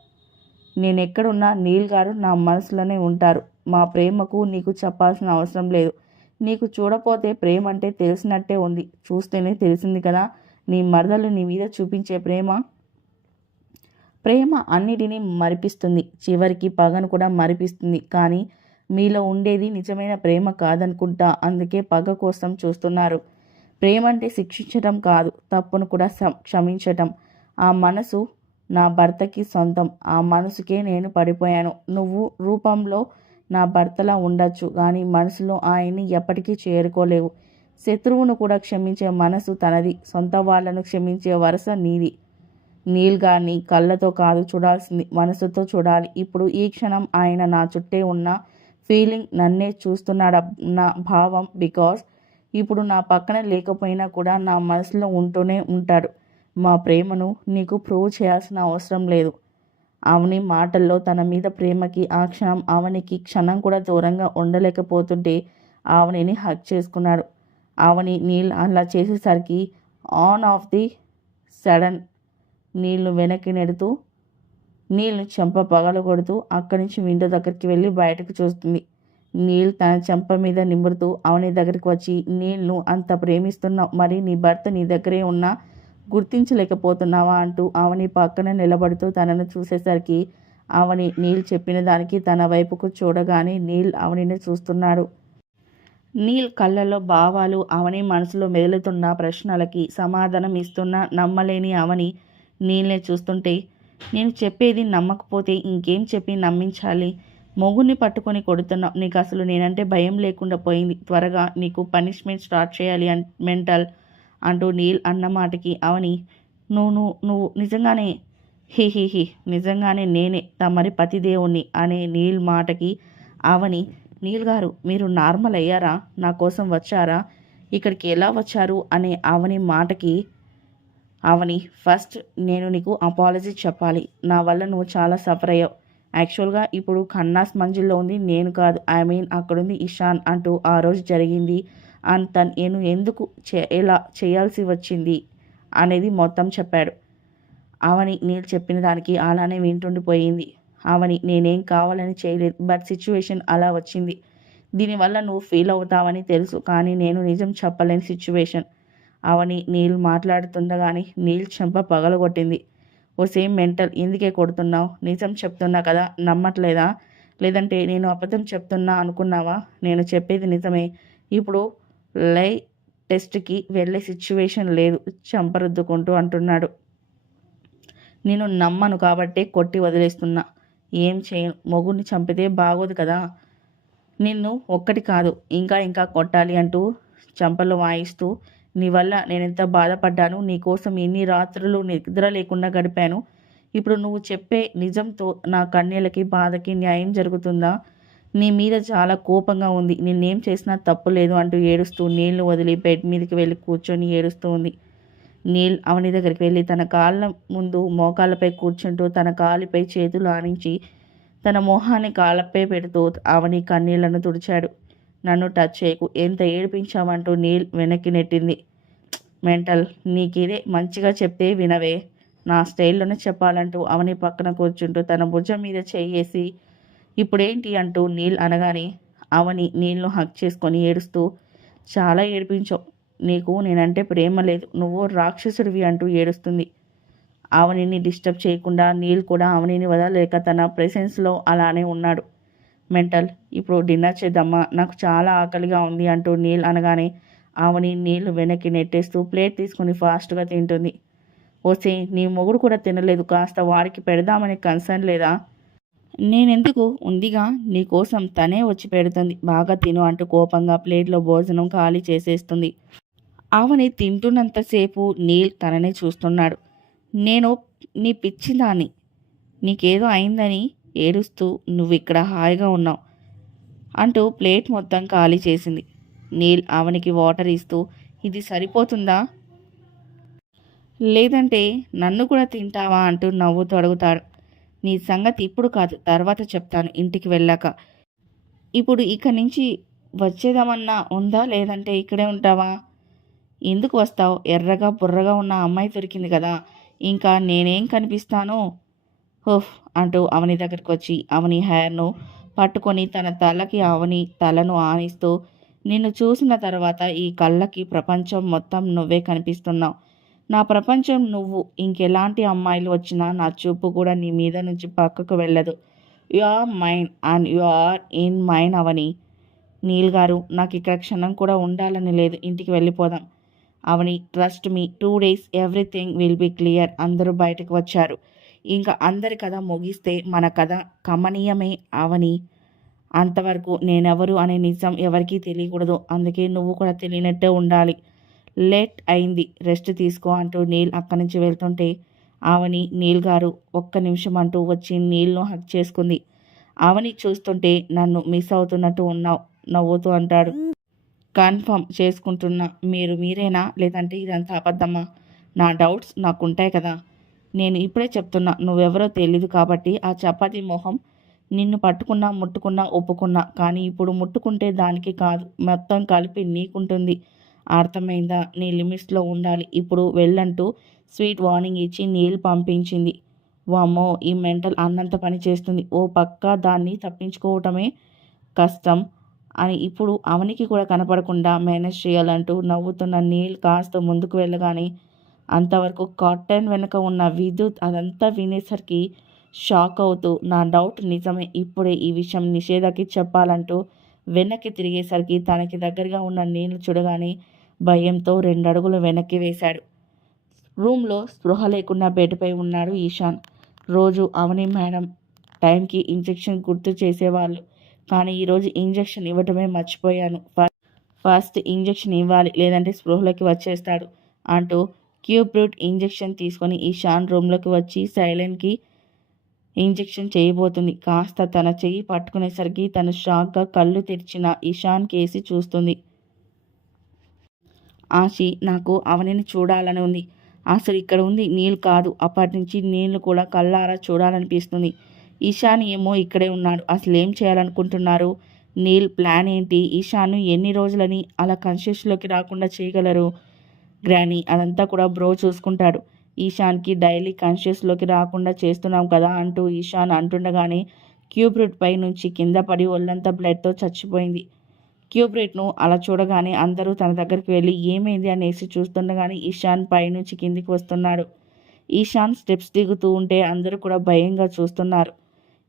నేనెక్కడున్నా నీల్ గారు నా మనసులోనే ఉంటారు. మా ప్రేమకు నీకు చెప్పాల్సిన అవసరం లేదు. నీకు చూడపోతే ప్రేమ అంటే తెలిసినట్టే ఉంది. చూస్తేనే తెలిసింది కదా నీ మరదలు నీ మీద చూపించే ప్రేమ. ప్రేమ అన్నిటినీ మరిపిస్తుంది, చివరికి పగను కూడా మరిపిస్తుంది. కానీ మీలో ఉండేది నిజమైన ప్రేమ కాదనుకుంటా. అందుకే పగ కోసం చూస్తున్నారు. ప్రేమ అంటే శిక్షించటం కాదు, తప్పును కూడా క్షమించటం. ఆ మనసు నా భర్తకి సొంతం. ఆ మనసుకే నేను పడిపోయాను. నువ్వు రూపంలో నా భర్తలా ఉండొచ్చు, కానీ మనసులో ఆయన్ని ఎప్పటికీ చేరుకోలేవు. శత్రువును కూడా క్షమించే మనసు తనది, సొంత వాళ్ళను క్షమించే వరస నీది. నీల్ గారిని కళ్ళతో కాదు చూడాల్సింది, మనసుతో చూడాలి. ఇప్పుడు ఈ క్షణం ఆయన నా చుట్టే ఉన్న ఫీలింగ్, నన్నే చూస్తున్నాడన్న భావం. బికాస్ ఇప్పుడు నా పక్కన లేకపోయినా కూడా నా మనసులో ఉంటూనే ఉంటాడు. మా ప్రేమను నీకు ప్రూవ్ చేయాల్సిన అవసరం లేదు. అవని మాటల్లో తన మీద ప్రేమకి ఆ క్షణం అవనికి క్షణం కూడా దూరంగా ఉండలేకపోతుంటే అవనిని హగ్ చేసుకున్నాడు. అవని నీల్ అలా చేసేసరికి ఆన్ ఆఫ్ ది సడన్ నీళ్లు వెనక్కి నెడుతూ నీల్ని చెంప పగలగొడుతూ అక్కడి నుంచి విండో దగ్గరికి వెళ్ళి బయటకు చూస్తుంది. నీల్ తన చెంప మీద నిమురుతూ అవని దగ్గరికి వచ్చి, నీల్ను అంత ప్రేమిస్తున్నావు, మరి నీ భర్త నీ దగ్గరే ఉన్నా గుర్తించలేకపోతున్నావా అంటూ అవని పక్కన నిలబడుతూ తనను చూసేసరికి అవని నీల్ చెప్పిన దానికి తన వైపుకు చూడగానే నీల్ అవనిని చూస్తున్నాడు. నీల్ కళ్ళల్లో భావాలు, అవని మనసులో మెదులుతున్న ప్రశ్నలకి సమాధానం ఇస్తున్న నమ్మలేని అవని నీల్నే చూస్తుంటే, నేను చెప్పేది నమ్మకపోతే ఇంకేం చెప్పి నమ్మించాలి? మొగుడిని పట్టుకొని కొడుతున్నావు. నీకు అసలు నేనంటే భయం లేకుండా పోయింది. త్వరగా నీకు పనిష్మెంట్ స్టార్ట్ చేయాలి మెంటల్ అంటూ నీల్ అన్న మాటకి అవని, నువ్వు నిజంగానే హి నిజంగానే నేనే తమరి పతిదేవుణ్ణి అనే నీల్ మాటకి అవని, నీల్ గారు మీరు నార్మల్ అయ్యారా? నా కోసం వచ్చారా? ఇక్కడికి ఎలా వచ్చారు అనే అవని మాటకి అవని, ఫస్ట్ నేను నీకు అపాలజీ చెప్పాలి. నా వల్ల నువ్వు చాలా సఫర్ అయ్యావు. యాక్చువల్గా ఇప్పుడు ఖన్నాస్ మంజిల్లో ఉంది నేను కాదు, ఐ మీన్ అక్కడుంది ఇషాన్ అంటూ ఆ రోజు జరిగింది అంత నేను ఎందుకు ఎలా చేయాల్సి వచ్చింది అనేది మొత్తం చెప్పాడు. అవని నీళ్ళు చెప్పిన దానికి అలానే వింటుండిపోయింది. అవని, నేనేం కావాలని చేయలేదు, బట్ సిచ్యువేషన్ అలా వచ్చింది. దీనివల్ల నువ్వు ఫీల్ అవుతావని తెలుసు, కానీ నేను నిజం చెప్పలేని సిచ్యువేషన్. అవని నీళ్ళు మాట్లాడుతుండగానే నీళ్ళు చెంప పగలగొట్టింది. ఓ సేమ్ మెంటల్, ఎందుకే కొడుతున్నావు? నిజం చెప్తున్నా కదా, నమ్మట్లేదా? లేదంటే నేను అబద్ధం చెప్తున్నా అనుకున్నావా? నేను చెప్పేది నిజమే. ఇప్పుడు లై టెస్ట్కి వెళ్ళే సిచ్యువేషన్ లేదు చెంపరుద్దుకుంటూ అంటున్నాడు. నేను నమ్మను కాబట్టే కొట్టి వదిలేస్తున్నా. ఏం చేయను, మొగుడిని చంపితే బాగోదు కదా. నిన్ను ఒక్కటి కాదు ఇంకా ఇంకా కొట్టాలి అంటూ చెంపలు వాయిస్తూ, నీ వల్ల నేనెంత బాధపడ్డాను, నీకోసం ఎన్ని రాత్రులు నిద్ర లేకుండా గడిపాను. ఇప్పుడు నువ్వు చెప్పే నిజంతో నా కన్యలకి బాధకి న్యాయం జరుగుతుందా? నీ మీద చాలా కోపంగా ఉంది, నిన్నేం చేసినా తప్పు లేదు అంటూ ఏడుస్తూ నీళ్లు వదిలి బెడ్ మీదకి వెళ్ళి కూర్చొని ఏడుస్తూ ఉంది. నీల్ అవని దగ్గరికి వెళ్ళి తన కాళ్ళ ముందు మోకాళ్ళపై కూర్చుంటూ తన కాలిపై చేతులు ఆనించి తన మొహాన్ని కాలపై పెడుతూ అవని కన్నీళ్లను తుడిచాడు. నన్ను టచ్ చేయకు, ఎంత ఏడిపించావంటూ నీల్ వెనక్కి నెట్టింది. మెంటల్, నీకిదే మంచిగా చెప్తే వినవే, నా స్టైల్లోనే చెప్పాలంటూ అవని పక్కన కూర్చుంటూ తన భుజం మీద చేయేసి ఇప్పుడేంటి అంటూ నీల్ అనగానే అవని నీల్ను హక్ చేసుకొని ఏడుస్తూ చాలా ఏడిపించావు, నీకు నేనంటే ప్రేమ లేదు, నువ్వు రాక్షసుడివి అంటూ ఏడుస్తుంది. అవనిని డిస్టర్బ్ చేయకుండా నీల్ కూడా అవనిని వదలలేక తన ప్రెసెన్స్లో అలానే ఉన్నాడు. మెంటల్, ఇప్పుడు డిన్నర్ చేద్దామా, నాకు చాలా ఆకలిగా ఉంది అంటూ నీల్ అనగానే అవని నీళ్లు వెనక్కి నెట్టేస్తూ ప్లేట్ తీసుకుని ఫాస్ట్గా తింటుంది. ఓసే, నీ మొగుడు కూడా తినలేదు, కాస్త వాడికి పెడదామని కన్సర్న్ లేదా? నేనెందుకు, ఉందిగా నీకోసం తనే వచ్చి పెడుతుంది, బాగా తిను అంటూ కోపంగా ప్లేట్లో భోజనం ఖాళీ చేసేస్తుంది. అవని తింటున్నంతసేపు నీల్ తననే చూస్తున్నాడు. నేను నీ పిచ్చిదాన్ని, నీకేదో అయిందని ఏడుస్తూ నువ్వు ఇక్కడ హాయిగా ఉన్నావు అంటూ ప్లేట్ మొత్తం ఖాళీ చేసింది. నీల్ అవనికి వాటర్ ఇస్తూ ఇది సరిపోతుందా, లేదంటే నన్ను కూడా తింటావా అంటూ నవ్వుతూ అడుగుతాడు. నీ సంగతి ఇప్పుడు కాదు, తర్వాత చెప్తాను ఇంటికి వెళ్ళాక. ఇప్పుడు ఇక నుంచి వచ్చేదామన్నా ఉందా, లేదంటే ఇక్కడే ఉంటావా? ఎందుకు వస్తావు, ఎర్రగా బుర్రగా ఉన్న అమ్మాయి దొరికింది కదా, ఇంకా నేనేం కనిపిస్తాను? హోఫ్ అంటూ అవని దగ్గరికి వచ్చి అవని హెయిర్ను పట్టుకొని తన తలకి అవని తలను ఆనిస్తూ నిన్ను చూసిన తర్వాత ఈ కళ్ళకి ప్రపంచం మొత్తం నువ్వే కనిపిస్తున్నావు, నా ప్రపంచం నువ్వు, ఇంకెలాంటి అమ్మాయిలు వచ్చినా నా చూపు కూడా నీ మీద నుంచి పక్కకు వెళ్ళదు. You are mine and you are in mine Avani. Neel garu, నాకు ఇక్కడ క్షణం కూడా ఉండాలని లేదు, ఇంటికి వెళ్ళిపోదాం. Avani, trust me, 2 days everything will be clear. అందరూ బయటకు వచ్చారు, ఇంకా అందరి కథ ముగిస్తే మన కథ కమనీయమే అవని. అంతవరకు నేనెవరు అనే నిజం ఎవరికీ తెలియకూడదు, అందుకే నువ్వు కూడా తెలియనట్టే ఉండాలి. లేట్ అయింది, రెస్ట్ తీసుకో అంటూ నీల్ అక్కడి నుంచి వెళ్తుంటే అవని, నీల్ గారు ఒక్క నిమిషం అంటూ వచ్చి నీల్ను హక్ చేసుకుంది. అవని చూస్తుంటే నన్ను మిస్ అవుతున్నట్టు ఉన్నావు నవ్వుతూ అంటాడు. కన్ఫర్మ్ చేసుకుంటున్నా, మీరు మీరేనా, లేదంటే ఇదంతా అబద్ధమా? నా డౌట్స్ నాకుంటాయి కదా, నేను ఇప్పుడే చెప్తున్నా, నువ్వెవరో తెలీదు కాబట్టి ఆ చపాతీ మొహం నిన్ను పట్టుకున్నా ముట్టుకున్నా ఒప్పుకున్నా, కానీ ఇప్పుడు ముట్టుకుంటే దానికి కాదు, మొత్తం కలిపి నీకుంటుంది, అర్థమైందా? నీ లిమిట్స్లో ఉండాలి, ఇప్పుడు వెళ్ళంటూ స్వీట్ వార్నింగ్ ఇచ్చి నీళ్ళు పంపించింది. వామ్మో, ఈ మెంటల్ అన్నంత పని చేస్తుంది, ఓ పక్క దాన్ని తప్పించుకోవటమే కష్టం అని ఇప్పుడు అవనికి కూడా కనపడకుండా మేనేజ్ చేయాలంటూ నవ్వుతున్న నీల్ కాస్త ముందుకు వెళ్ళగానే అంతవరకు కాటన్ వెనుక ఉన్న విద్యుత్ అదంతా వినేసరికి షాక్ అవుతూ నా డౌట్ నిజమే, ఇప్పుడే ఈ విషయం నిషేధకి చెప్పాలంటూ వెనక్కి తిరిగేసరికి తనకి దగ్గరగా ఉన్న నీళ్ళు చూడగానే భయంతో 2 అడుగులు వెనక్కి వేశాడు. రూమ్లో స్పృహ లేకుండా బెడ్పై ఉన్నాడు ఈశాన్. రోజు అవని మేడం టైంకి ఇంజెక్షన్ గుర్తు చేసేవాళ్ళు, కానీ ఈరోజు ఇంజెక్షన్ ఇవ్వటమే మర్చిపోయాను, ఫస్ట్ ఇంజెక్షన్ ఇవ్వాలి లేదంటే స్పృహలోకి వచ్చేస్తాడు అంటూ క్యూబ్రూట్ ఇంజెక్షన్ తీసుకొని ఈశాన్ రూమ్లోకి వచ్చి సైలెంట్కి ఇంజెక్షన్ చేయబోతుంది. కాస్త తన చెయ్యి పట్టుకునేసరికి తను షాక్గా కళ్ళు తెరిచిన ఈశాన్ కేసి చూస్తుంది. ఆశి, నాకు అవనిని చూడాలని ఉంది, అసలు ఇక్కడ ఉంది నీళ్ళు కాదు, అప్పటి నుంచి నీళ్ళు కూడా కళ్ళారా చూడాలనిపిస్తుంది. ఈశాన్ ఏమో ఇక్కడే ఉన్నాడు, అసలు ఏం చేయాలనుకుంటున్నారు? నీల్ ప్లాన్ ఏంటి? ఈశాన్ను ఎన్ని రోజులని అలా కాన్షియస్లోకి రాకుండా చేయగలరు? గ్రానీ, అదంతా కూడా బ్రో చూసుకుంటాడు, ఈశాన్కి డైలీ కాన్షియస్లోకి రాకుండా చేస్తున్నాం కదా అంటూ ఈశాన్ అంటుండగానే క్యూబ్రిట్ పై నుంచి కింద పడి ఒళ్ళంతా బ్లడ్తో చచ్చిపోయింది. క్యూబ్రిట్ను అలా చూడగానే అందరూ తన దగ్గరికి వెళ్ళి ఏమైంది అనేసి చూస్తుండగానే ఈశాన్ పైనుంచి కిందికి వస్తున్నాడు. ఈశాన్ స్టెప్స్ దిగుతూ ఉంటే అందరూ కూడా భయంగా చూస్తున్నారు.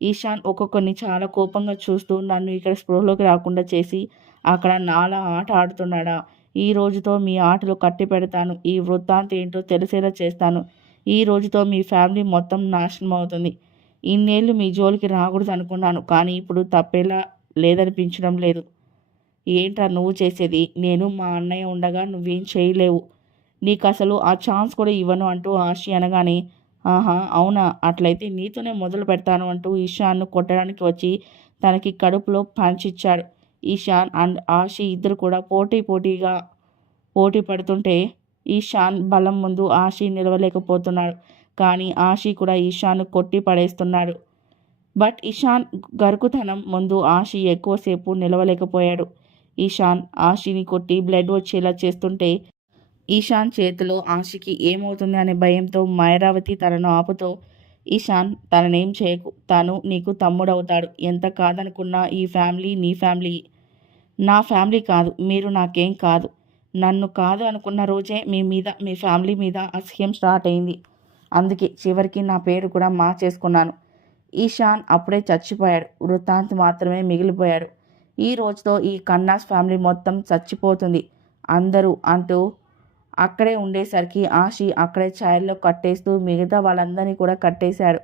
ఈశాన్ ఒక్కొక్కరిని చాలా కోపంగా చూస్తూ నన్ను ఇక్కడ స్పృహలోకి రాకుండా చేసి అక్కడ నాలా ఆట ఆడుతున్నాడా? ఈ రోజుతో మీ ఆటలు కట్టి పెడతాను, ఈ వృత్తాంతం ఏంటో తెలిసేలా చేస్తాను, ఈ రోజుతో మీ ఫ్యామిలీ మొత్తం నాశనం అవుతుంది. ఇన్నేళ్ళు మీ జోలికి రాకూడదు అనుకున్నాను, కానీ ఇప్పుడు తప్పేలా లేదనిపించడం లేదు. ఏంట్రా నువ్వు చేసేది? నేను మా అన్నయ్య ఉండగా నువ్వేం చేయలేవు, నీకు అసలు ఆ ఛాన్స్ కూడా ఇవ్వను అంటూ ఆశి అనగానే ఆహా అవునా, అట్లయితే నీతోనే మొదలు పెడతాను అంటూ ఈశాన్ను కొట్టడానికి వచ్చి తనకి కడుపులో పంచిచ్చాడు. ఈశాన్ అండ్ ఆశి ఇద్దరు కూడా పోటీ పడుతుంటే ఈశాన్ బలం ముందు ఆశి నిలవలేకపోతున్నాడు, కానీ ఆశి కూడా ఈశాన్ను కొట్టి పడేస్తున్నాడు. బట్ ఇషాన్ గరుకుతనం ముందు ఆషి ఎక్కువసేపు నిలవలేకపోయాడు. ఇషాన్ ఆషిని కొట్టి బ్లడ్ వచ్చేలా చేస్తుంటే ఈశాన్ చేతిలో ఆషికి ఏమవుతుంది అనే భయంతో మైరావతి తనను ఆపుతూ, ఈశాన్ తననేం చేయకు, తను నీకు తమ్ముడవుతాడు. ఎంత కాదనుకున్నా ఈ ఫ్యామిలీ నీ ఫ్యామిలీ, నా ఫ్యామిలీ కాదు. మీరు నాకేం కాదు. నన్ను కాదు అనుకున్న రోజే మీ మీద, మీ ఫ్యామిలీ మీద అసహ్యం స్టార్ట్ అయింది. అందుకే చివరికి నా పేరు కూడా మార్చేసుకున్నాను. ఈశాన్ అప్పుడే చచ్చిపోయాడు. వృత్తాంత్ మాత్రమే మిగిలిపోయాడు. ఈ రోజుతో ఈ కన్నాస్ ఫ్యామిలీ మొత్తం చచ్చిపోతుంది అందరూ అంటూ అక్కడే ఉండేసరికి ఆషి అక్కడే ఛాయల్లో కట్టేస్తూ మిగతా వాళ్ళందరినీ కూడా కట్టేశాడు.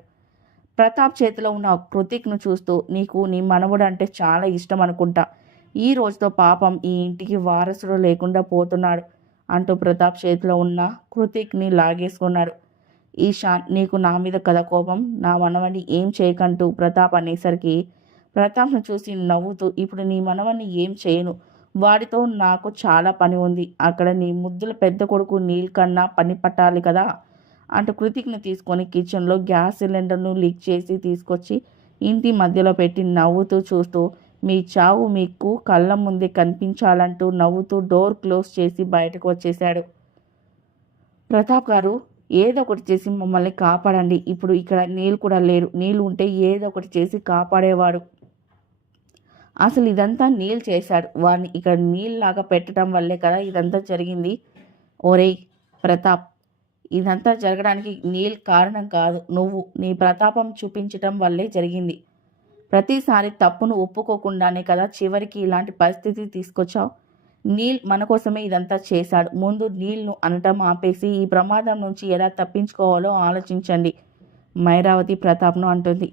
ప్రతాప్ చేతిలో ఉన్న కృతిక్ను చూస్తూ, నీకు నీ మనవడు అంటే చాలా ఇష్టం అనుకుంటా. ఈ రోజుతో పాపం ఈ ఇంటికి వారసుడు లేకుండా పోతున్నాడు అంటూ ప్రతాప్ చేతిలో ఉన్న కృతిక్ని లాగేసుకున్నాడు. ఈశాన్, నీకు నా మీద కథ కోపం, నా మనవని ఏం చేయకంటూ ప్రతాప్ అనేసరికి ప్రతాప్ను చూసి నవ్వుతూ, ఇప్పుడు నీ మనవన్ని ఏం చేయను, వాడితో నాకు చాలా పని ఉంది. అక్కడ నీ ముద్దుల పెద్ద కొడుకు నీల్ కన్నా పని పట్టాలి కదా అంటూ కృతిక్ను తీసుకొని కిచెన్లో గ్యాస్ సిలిండర్ను లీక్ చేసి తీసుకొచ్చి ఇంటి మధ్యలో పెట్టి నవ్వుతూ చూస్తూ, మీ చావు మీకు కళ్ళ ముందే కనిపించాలంటూ నవ్వుతూ డోర్ క్లోజ్ చేసి బయటకు వచ్చేశాడు. ప్రతాప్ గారు, ఏదో ఒకటి చేసి మమ్మల్ని కాపాడండి. ఇప్పుడు ఇక్కడ నీళ్ళు కూడా లేరు. నీళ్ళు ఉంటే ఏదో ఒకటి చేసి కాపాడేవాడు. అసలు ఇదంతా నీల్ చేశాడు. వాడిని ఇక్కడ నీళ్ళలాగా పెట్టడం వల్లే కదా ఇదంతా జరిగింది. ఓరేయ్ ప్రతాప్, ఇదంతా జరగడానికి నీల్ కారణం కాదు, నువ్వు నీ ప్రతాపం చూపించటం వల్లే జరిగింది. ప్రతిసారి తప్పును ఒప్పుకోకుండానే కదా చివరికి ఇలాంటి పరిస్థితి తీసుకొచ్చావు. నీల్ మన కోసమే ఇదంతా చేశాడు. ముందు నీల్ను అనటం ఆపేసి ఈ ప్రమాదం నుంచి ఎలా తప్పించుకోవాలో ఆలోచించండి మైరావతి ప్రతాప్ను అంటుంది.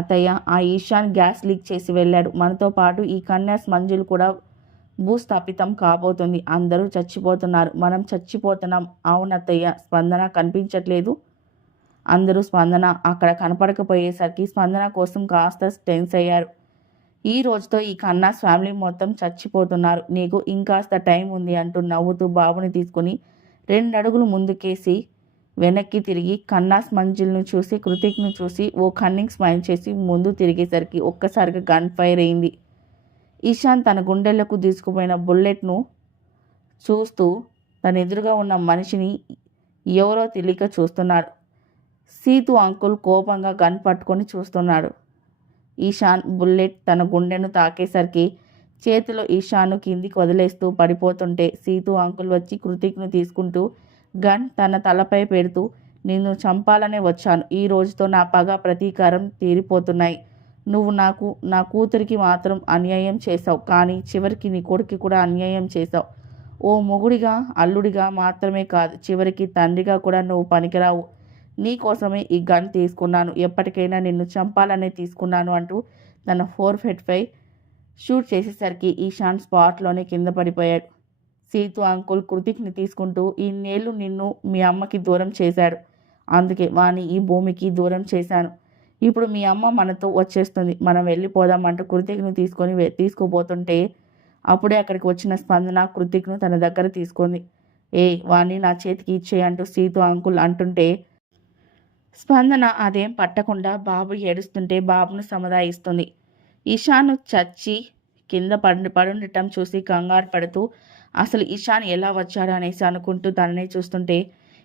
అత్తయ్య, ఆ ఈశాన్ గ్యాస్ లీక్ చేసి వెళ్ళాడు. మనతో పాటు ఈ కన్యాస్ మంజులు కూడా భూస్థాపితం కాబోతుంది. అందరూ చచ్చిపోతున్నారు, మనం చచ్చిపోతున్నాం. అవునత్తయ్య, స్పందన కనిపించట్లేదు. అందరూ స్పందన అక్కడ కనపడకపోయేసరికి స్పందన కోసం కాస్త టెన్స్ అయ్యారు. ఈ రోజుతో ఈ కన్నాస్ ఫ్యామిలీ మొత్తం చచ్చిపోతున్నారు. నీకు ఇంకాస్త టైం ఉంది అంటూ నవ్వుతూ బాబుని తీసుకుని 2 అడుగులు ముందుకేసి వెనక్కి తిరిగి కన్నాస్ మంజిల్ను చూసి కృతిక్ను చూసి ఓ కన్నింగ్ స్మైల్ చేసి ముందు తిరిగేసరికి ఒక్కసారిగా గన్ ఫైర్ అయింది. ఈశాన్ తన గుండెలకు తీసుకుపోయిన బుల్లెట్ను చూస్తూ తన ఎదురుగా ఉన్న మనిషిని ఎవరో తెలియక చూస్తున్నాడు. సీతు అంకుల్ కోపంగా గన్ పట్టుకొని చూస్తున్నాడు. ఈశాన్ బుల్లెట్ తన గుండెను తాకేసరికి చేతిలో ఈశాన్ను కిందికి వదిలేస్తూ పడిపోతుంటే సీతు అంకుల్ వచ్చి కృతిక్ను తీసుకుంటూ గన్ తన తలపై పెడుతూ, నిన్ను చంపాలనే వచ్చాను. ఈ రోజుతో నా పగ ప్రతీకారం తీరిపోతున్నాయి. నువ్వు నా కూతురికి మాత్రం అన్యాయం చేశావు, కానీ చివరికి నీ కొడుకు కూడా అన్యాయం చేశావు. ఓ మొగుడిగా, అల్లుడిగా మాత్రమే కాదు, చివరికి తండ్రిగా కూడా నువ్వు పనికిరావు. నీకోసమే ఈ గన్ తీసుకున్నాను, ఎప్పటికైనా నిన్ను చంపాలనే తీసుకున్నాను అంటూ తన 455 షూట్ చేసేసరికి ఈశాన్ స్పాట్లోనే కింద పడిపోయాడు. సీతు అంకుల్ కృతిక్ని తీసుకుంటూ, ఇన్నేళ్ళు నిన్ను మీ అమ్మకి దూరం చేశాడు, అందుకే వాణ్ణి ఈ భూమికి దూరం చేశాను. ఇప్పుడు మీ అమ్మ మనతో వచ్చేస్తుంది, మనం వెళ్ళిపోదాం అంటూ కృతిక్ను తీసుకుపోతుంటే అప్పుడే అక్కడికి వచ్చిన స్పందన కృతిక్ను తన దగ్గర తీసుకుంది. వాణ్ణి నా చేతికి ఇచ్చేయి అంటూ సీతు అంకుల్ అంటుంటే స్పందన అదేం పట్టకుండా బాబు ఏడుస్తుంటే బాబును సముదాయిస్తుంది. ఈశాన్ చచ్చి కింద పడుండటం చూసి కంగారు పడుతూ అసలు ఈశాన్ ఎలా వచ్చాడు అనేసి అనుకుంటూ తననే చూస్తుంటే,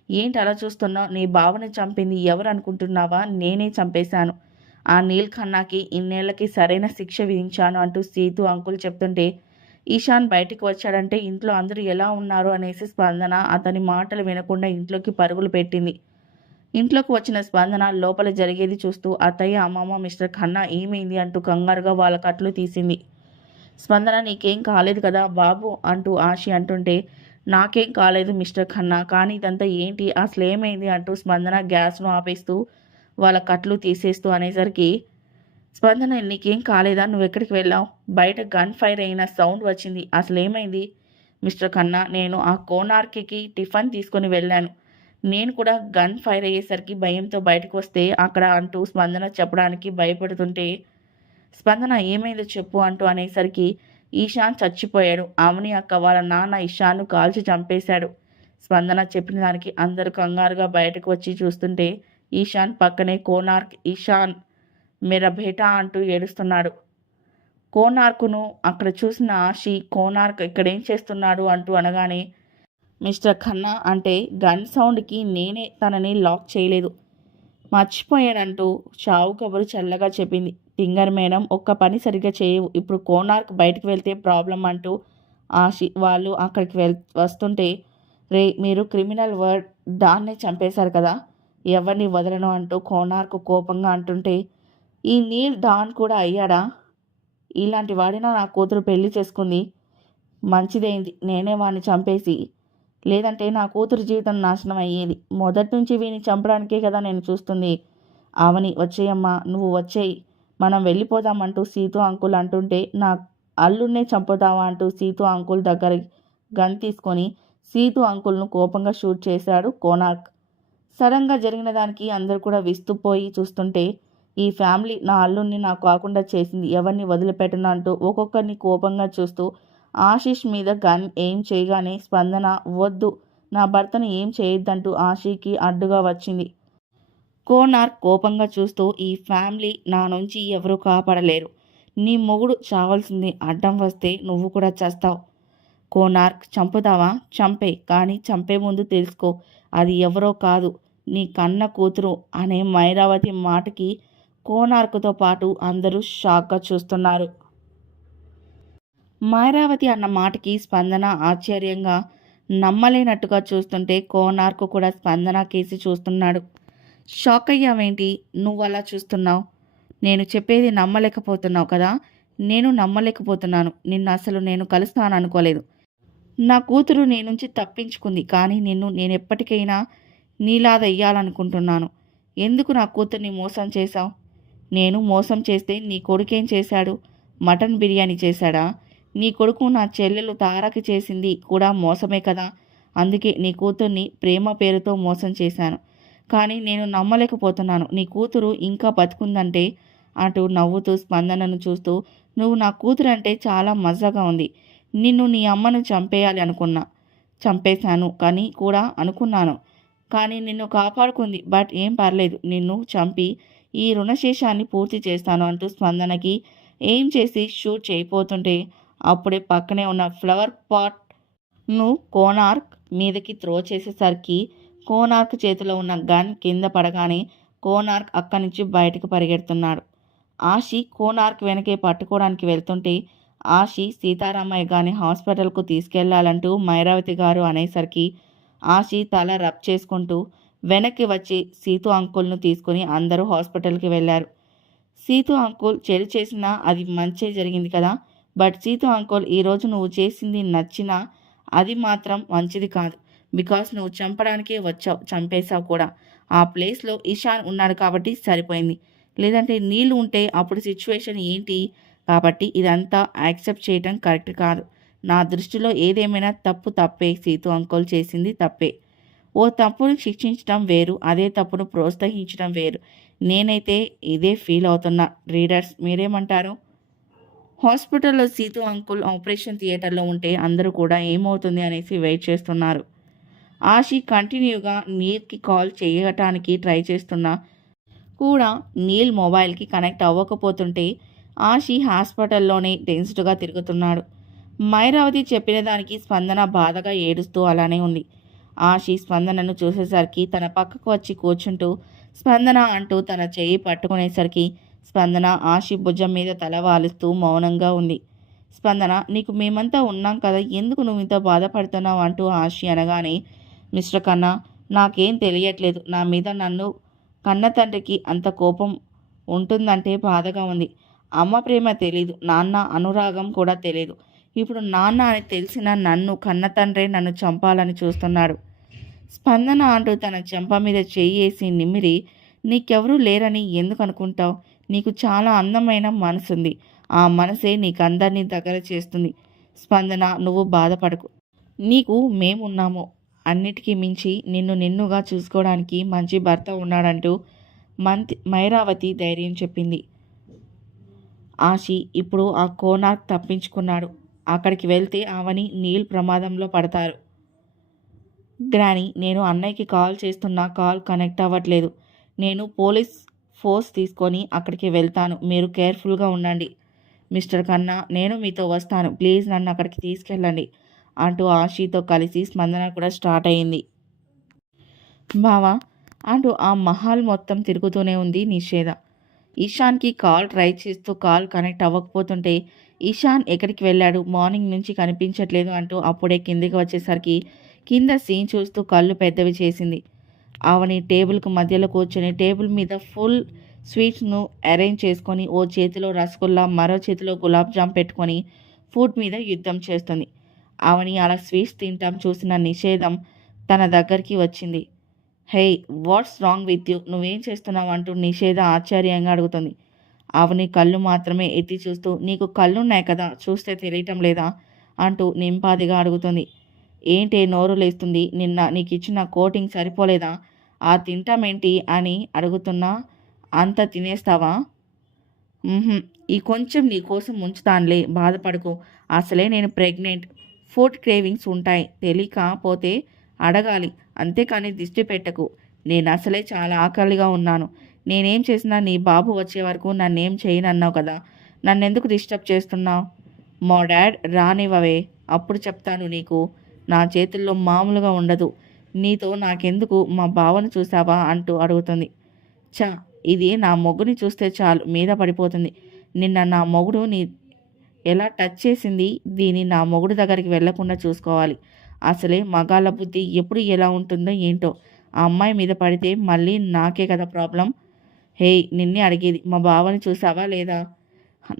ఏంటి అలా చూస్తున్నావు, నీ బావని చంపింది ఎవరు అనుకుంటున్నావా, నేనే చంపేశాను. ఆ నీల్ ఖన్నాకి ఇన్నేళ్లకి సరైన శిక్ష విధించాను అంటూ సీతు అంకుల్ చెప్తుంటే, ఈశాన్ బయటికి వచ్చాడంటే ఇంట్లో అందరూ ఎలా ఉన్నారు అనేసి స్పందన అతని మాటలు వినకుండా ఇంట్లోకి పరుగులు పెట్టింది. ఇంట్లోకి వచ్చిన స్పందన లోపల జరిగేది చూస్తూ, అత్తయ్య, అమ్మమ్మ, మిస్టర్ ఖన్నా ఏమైంది అంటూ కంగారుగా వాళ్ళ కట్లు తీసింది. స్పందన, నీకేం కాలేదు కదా బాబు అంటూ ఆశి అంటుంటే, నాకేం కాలేదు మిస్టర్ ఖన్నా, కానీ ఇదంతా ఏంటి, అసలు ఏమైంది అంటూ స్పందన గ్యాస్ను ఆపేస్తూ వాళ్ళ కట్లు తీసేస్తూ అనేసరికి స్పందన, నీకేం కాలేదా, నువ్వు ఎక్కడికి వెళ్ళావు, బయట గన్ ఫైర్ అయిన సౌండ్ వచ్చింది, అసలు ఏమైంది మిస్టర్ ఖన్నా, నేను ఆ కోనార్కి టిఫిన్ తీసుకొని వెళ్ళాను, నేను కూడా గన్ ఫైర్ అయ్యేసరికి భయంతో బయటకు వస్తే అక్కడ అంటూ స్పందన చెప్పడానికి భయపడుతుంటే, స్పందన ఏమైందో చెప్పు అంటూ అనేసరికి ఈశాన్ చచ్చిపోయాడు, అవని అక్క వాళ్ళ నాన్న ఈశాన్ను కాల్చి చంపేశాడు. స్పందన చెప్పిన దానికి అందరూ కంగారుగా బయటకు వచ్చి చూస్తుంటే ఈశాన్ పక్కనే కోనార్క్ ఈశాన్ మేరా బేటా అంటూ ఏడుస్తున్నాడు. కోనార్కును అక్కడ చూసిన ఆషి కోనార్క్ ఇక్కడేం చేస్తున్నాడు అంటూ అనగానే, మిస్టర్ ఖన్నా అంటే గన్ సౌండ్కి నేనే తనని లాక్ చేయలేదు, మర్చిపోయానంటూ చావు కబురు చల్లగా చెప్పింది. టింగర్ మేడం ఒక్క పని సరిగ్గా చేయవు, ఇప్పుడు కోనార్క్ బయటకు వెళ్తే ప్రాబ్లం అంటూ ఆషి వాళ్ళు అక్కడికి వస్తుంటే, రే మీరు క్రిమినల్ వర్డ్ డాన్నే చంపేశారు కదా, ఎవరిని వదలను అంటూ కోనార్క్ కోపంగా అంటుంటే, ఈ నీల్ డాన్ కూడా అయ్యాడా, ఇలాంటి వాడినా నా కూతురు పెళ్లి చేసుకుంది, మంచిదైంది నేనే వాడిని చంపేసి, లేదంటే నా కూతురు జీవితం నాశనం అయ్యేది, మొదటి నుంచి వీడిని చంపడానికే కదా నేను చూస్తుంది. అవని వచ్చేయమ్మా, నువ్వు వచ్చేయి, మనం వెళ్ళిపోదామంటూ సీతు అంకుల్ అంటుంటే, నా అల్లుడినే చంపుతావా అంటూ సీతు అంకుల్ దగ్గర గన్ తీసుకొని సీతు అంకుల్ను కోపంగా షూట్ చేశాడు కోనార్క్. సడన్గా జరిగిన దానికి అందరూ కూడా విస్తుపోయి చూస్తుంటే, ఈ ఫ్యామిలీ నా అల్లుడిని నాకు కాకుండా చేసింది, ఎవరిని వదిలిపెట్టను అంటూ ఒక్కొక్కరిని కోపంగా చూస్తూ ఆశీష్ మీద గన్ ఏం చేయగానే స్పందన వద్దు, నా భర్తను ఏం చేయొద్దంటూ ఆశీకి అడ్డుగా వచ్చింది. కోనార్క్ కోపంగా చూస్తూ, ఈ ఫ్యామిలీ నా నుంచి ఎవరూ కాపాడలేరు, నీ మొగుడు చావాల్సిందే, అడ్డం వస్తే నువ్వు కూడా చేస్తావు. కోనార్క్ చంపుతావా, చంపే, కానీ చంపే ముందు తెలుసుకో అది ఎవరో కాదు, నీ కన్న కూతురు అనే మైరావతి మాటకి కోనార్క్తో పాటు అందరూ షాక్గా చూస్తున్నారు. మైరావతి అన్న మాటకి స్పందన ఆశ్చర్యంగా నమ్మలేనట్టుగా చూస్తుంటే కోనార్క్ కూడా స్పందన కేసి చూస్తున్నాడు. షాక్ అయ్యావేంటి, నువ్వు అలా చూస్తున్నావు, నేను చెప్పేది నమ్మలేకపోతున్నావు కదా, నేను నమ్మలేకపోతున్నాను, నిన్ను అసలు నేను కలుస్తాను అనుకోలేదు, నా కూతురు నీ నుంచి తప్పించుకుంది, కానీ నేను ఎప్పటికైనా నీలా దెయ్యాలనుకుంటున్నాను, ఎందుకు నా కూతుర్ని మోసం చేశావు, నేను మోసం చేస్తే నీ కొడుకేం చేశాడు, మటన్ బిర్యానీ చేశాడా, నీ కొడుకు నా చెల్లెలు తారకి చేసింది కూడా మోసమే కదా, అందుకే నీ కూతుర్ని ప్రేమ పేరుతో మోసం చేశాను, కానీ నేను నమ్మలేకపోతున్నాను, నీ కూతురు ఇంకా బతుకుందంటే. అటు నవ్వుతూ స్పందనను చూస్తూ, నువ్వు నా కూతురు అంటే చాలా మజాగా ఉంది, నిన్ను నీ అమ్మను చంపేయాలి అనుకున్నా, చంపేశాను కానీ కూడా అనుకున్నాను, కానీ నిన్ను కాపాడుకుంది, బట్ ఏం పర్లేదు, నిన్ను చంపి ఈ రుణశేషాన్ని పూర్తి చేస్తాను అంటూ స్పందనకి ఏం చేసి షూట్ చేయబోతుంటే, అప్పుడే పక్కనే ఉన్న ఫ్లవర్ పాట్ను కోనార్క్ మీదకి త్రో చేసేసరికి కోనార్క్ చేతిలో ఉన్న గన్ కింద పడగానే కోనార్క్ అక్కడి నుంచి బయటకు పరిగెడుతున్నాడు. ఆషి కోనార్క్ వెనకే పట్టుకోవడానికి వెళ్తుంటే, ఆషి సీతారామయ్య గారిని హాస్పిటల్కు తీసుకెళ్లాలంటూ మైరావతి గారు అనేసరికి ఆషి తల రబ్ చేసుకుంటూ వెనక్కి వచ్చి సీతు అంకుల్ను తీసుకుని అందరూ హాస్పిటల్కి వెళ్ళారు. సీతు అంకుల్ చెడు చేసినా అది మంచే జరిగింది కదా, బట్ సీతు అంకుల్ ఈరోజు నువ్వు చేసింది నచ్చినా అది మాత్రం మంచిది కాదు, బికాస్ నువ్వు చంపడానికే వచ్చావు, చంపేశావు కూడా, ఆ ప్లేస్లో ఇషాన్ ఉన్నాడు కాబట్టి సరిపోయింది, లేదంటే నీళ్ళు ఉంటే అప్పుడు సిచ్యువేషన్ ఏంటి, కాబట్టి ఇదంతా యాక్సెప్ట్ చేయటం కరెక్ట్ కాదు, నా దృష్టిలో ఏదేమైనా తప్పు తప్పే, సీతు అంకుల్ చేసింది తప్పే, ఓ తప్పును శిక్షించడం వేరు, అదే తప్పును ప్రోత్సహించడం వేరు, నేనైతే ఇదే ఫీల్ అవుతున్నా, రీడర్స్ మీరేమంటారు. హాస్పిటల్లో సీతు అంకుల్ ఆపరేషన్ థియేటర్లో ఉంటే అందరూ కూడా ఏమవుతుంది అనేసి వెయిట్ చేస్తున్నారు. ఆషి కంటిన్యూగా నీల్కి కాల్ చేయటానికి ట్రై చేస్తున్నా కూడా నీల్ మొబైల్కి కనెక్ట్ అవ్వకపోతుంటే ఆషి హాస్పిటల్లోనే టెన్స్డ్గా తిరుగుతున్నాడు. మైరావతి చెప్పిన దానికి స్పందన బాధగా ఏడుస్తూ అలానే ఉంది. ఆషి స్పందనను చూసేసరికి తన పక్కకు వచ్చి కూర్చుంటూ స్పందన అంటూ తన చెయ్యి పట్టుకునేసరికి స్పందన ఆషి భుజం మీద తల వాలుస్తూ మౌనంగా ఉంది. స్పందన, నీకు మేమంతా ఉన్నాం కదా, ఎందుకు నువ్వు ఇంత బాధపడుతున్నావు అంటూ ఆషి అనగానే, మిస్టర్ కన్నా, నాకేం తెలియట్లేదు, నా మీద నన్ను కన్న తండ్రికి అంత కోపం ఉంటుందంటే బాధగా ఉంది, అమ్మ ప్రేమ తెలీదు, నాన్న అనురాగం కూడా తెలీదు, ఇప్పుడు నాన్న అని తెలిసిన నన్ను కన్న తండ్రే నన్ను చంపాలని చూస్తున్నాడు. స్పందన అంటూ తన చెంప మీద చెయ్యేసి నిమిరి, నీకెవరూ లేరని ఎందుకు అనుకుంటావు, నీకు చాలా అందమైన మనసుంది, ఆ మనసే నీకందరినీ దగ్గర చేస్తుంది. స్పందన, నువ్వు బాధపడకు, నీకు మేమున్నాము, అన్నిటికీ మించి నిన్నుగా చూసుకోవడానికి మంచి భర్త ఉన్నాడంటూ మైరావతి ధైర్యం చెప్పింది. ఆషి ఇప్పుడు ఆ కోనార్క్ తప్పించుకున్నాడు, అక్కడికి వెళ్తే అవని నీల్ ప్రమాదంలో పడతారు. గ్రాని, నేను అన్నయ్యకి కాల్ చేస్తున్నా కాల్ కనెక్ట్ అవ్వట్లేదు, నేను పోలీస్ ఫోర్స్ తీసుకొని అక్కడికి వెళ్తాను. మీరు కేర్ఫుల్గా ఉండండి. మిస్టర్ కన్నా, నేను మీతో వస్తాను. ప్లీజ్ నన్ను అక్కడికి తీసుకెళ్ళండి అంటూ ఆశీతో కలిసి స్పందన కూడా స్టార్ట్ అయింది. బావా అంటూ ఆ మహల్ మొత్తం తిరుగుతూనే ఉంది నిషేధ. ఈశాన్కి కాల్ ట్రై చేస్తూ కాల్ కనెక్ట్ అవ్వకపోతుంటే, ఈశాన్ ఎక్కడికి వెళ్ళాడు, మార్నింగ్ నుంచి కనిపించట్లేదు అంటూ అప్పుడే కిందికి వచ్చేసరికి కింద సీన్ చూస్తూ కళ్ళు పెద్దవి చేసింది. ఆవని టేబుల్కు మధ్యలో కూర్చొని టేబుల్ మీద ఫుల్ స్వీట్స్ను అరేంజ్ చేసుకొని ఓ చేతిలో రసగుల్లా మరో చేతిలో గులాబ్ జామ్ పెట్టుకొని ఫుడ్ మీద యుద్ధం చేస్తుంది. ఆవని అలా స్వీట్స్ తింటాం చూసిన నిషేధం తన దగ్గరికి వచ్చింది. హే, వాట్స్ రాంగ్ విత్ యూ, నువ్వేం చేస్తున్నావు అంటూ నిషేధ ఆశ్చర్యంగా అడుగుతుంది. ఆవని కళ్ళు మాత్రమే ఎత్తి చూస్తూ, నీకు కళ్ళున్నాయి కదా, చూస్తే తెలియటం లేదా అంటూ నింపాదిగా అడుగుతుంది. ఏంటి నోరు లేస్తుంది, నిన్న నీకు ఇచ్చిన కోటింగ్ సరిపోలేదా, ఆ తింటామేంటి అని అడుగుతున్నా, అంత తినేస్తావా? ఈ కొంచెం నీ కోసం ఉంచుతానులే, బాధపడకు. అసలే నేను ప్రెగ్నెంట్, ఫుడ్ క్రేవింగ్స్ ఉంటాయి, తెలియకపోతే అడగాలి, అంతేకాని దిష్టి పెట్టకు. నేను అసలే చాలా ఆకలిగా ఉన్నాను. నేనేం చేసినా నీ బాబు వచ్చే వరకు నన్నేం చేయనన్నావు కదా, నన్నెందుకు డిస్టర్బ్ చేస్తున్నావు? మా డాడ్ రానివ్వవే, అప్పుడు చెప్తాను నీకు. నా చేతుల్లో మామూలుగా ఉండదు. నీతో నాకెందుకు, మా బావను చూసావా అంటూ అడుగుతుంది. చా, ఇది నా మొగ్గుని చూస్తే చాలు మీద పడిపోతుంది. నిన్న నా మొగుడు నీ ఎలా టచ్ చేసింది, దీన్ని నా మొగుడు దగ్గరికి వెళ్లకుండా చూసుకోవాలి. అసలే మగాళ్ళ బుద్ధి ఎప్పుడు ఎలా ఉంటుందో ఏంటో. ఆ అమ్మాయి మీద పడితే మళ్ళీ నాకే కదా ప్రాబ్లం. హే, నిన్నే అడిగేది, మా బావని చూసావా లేదా?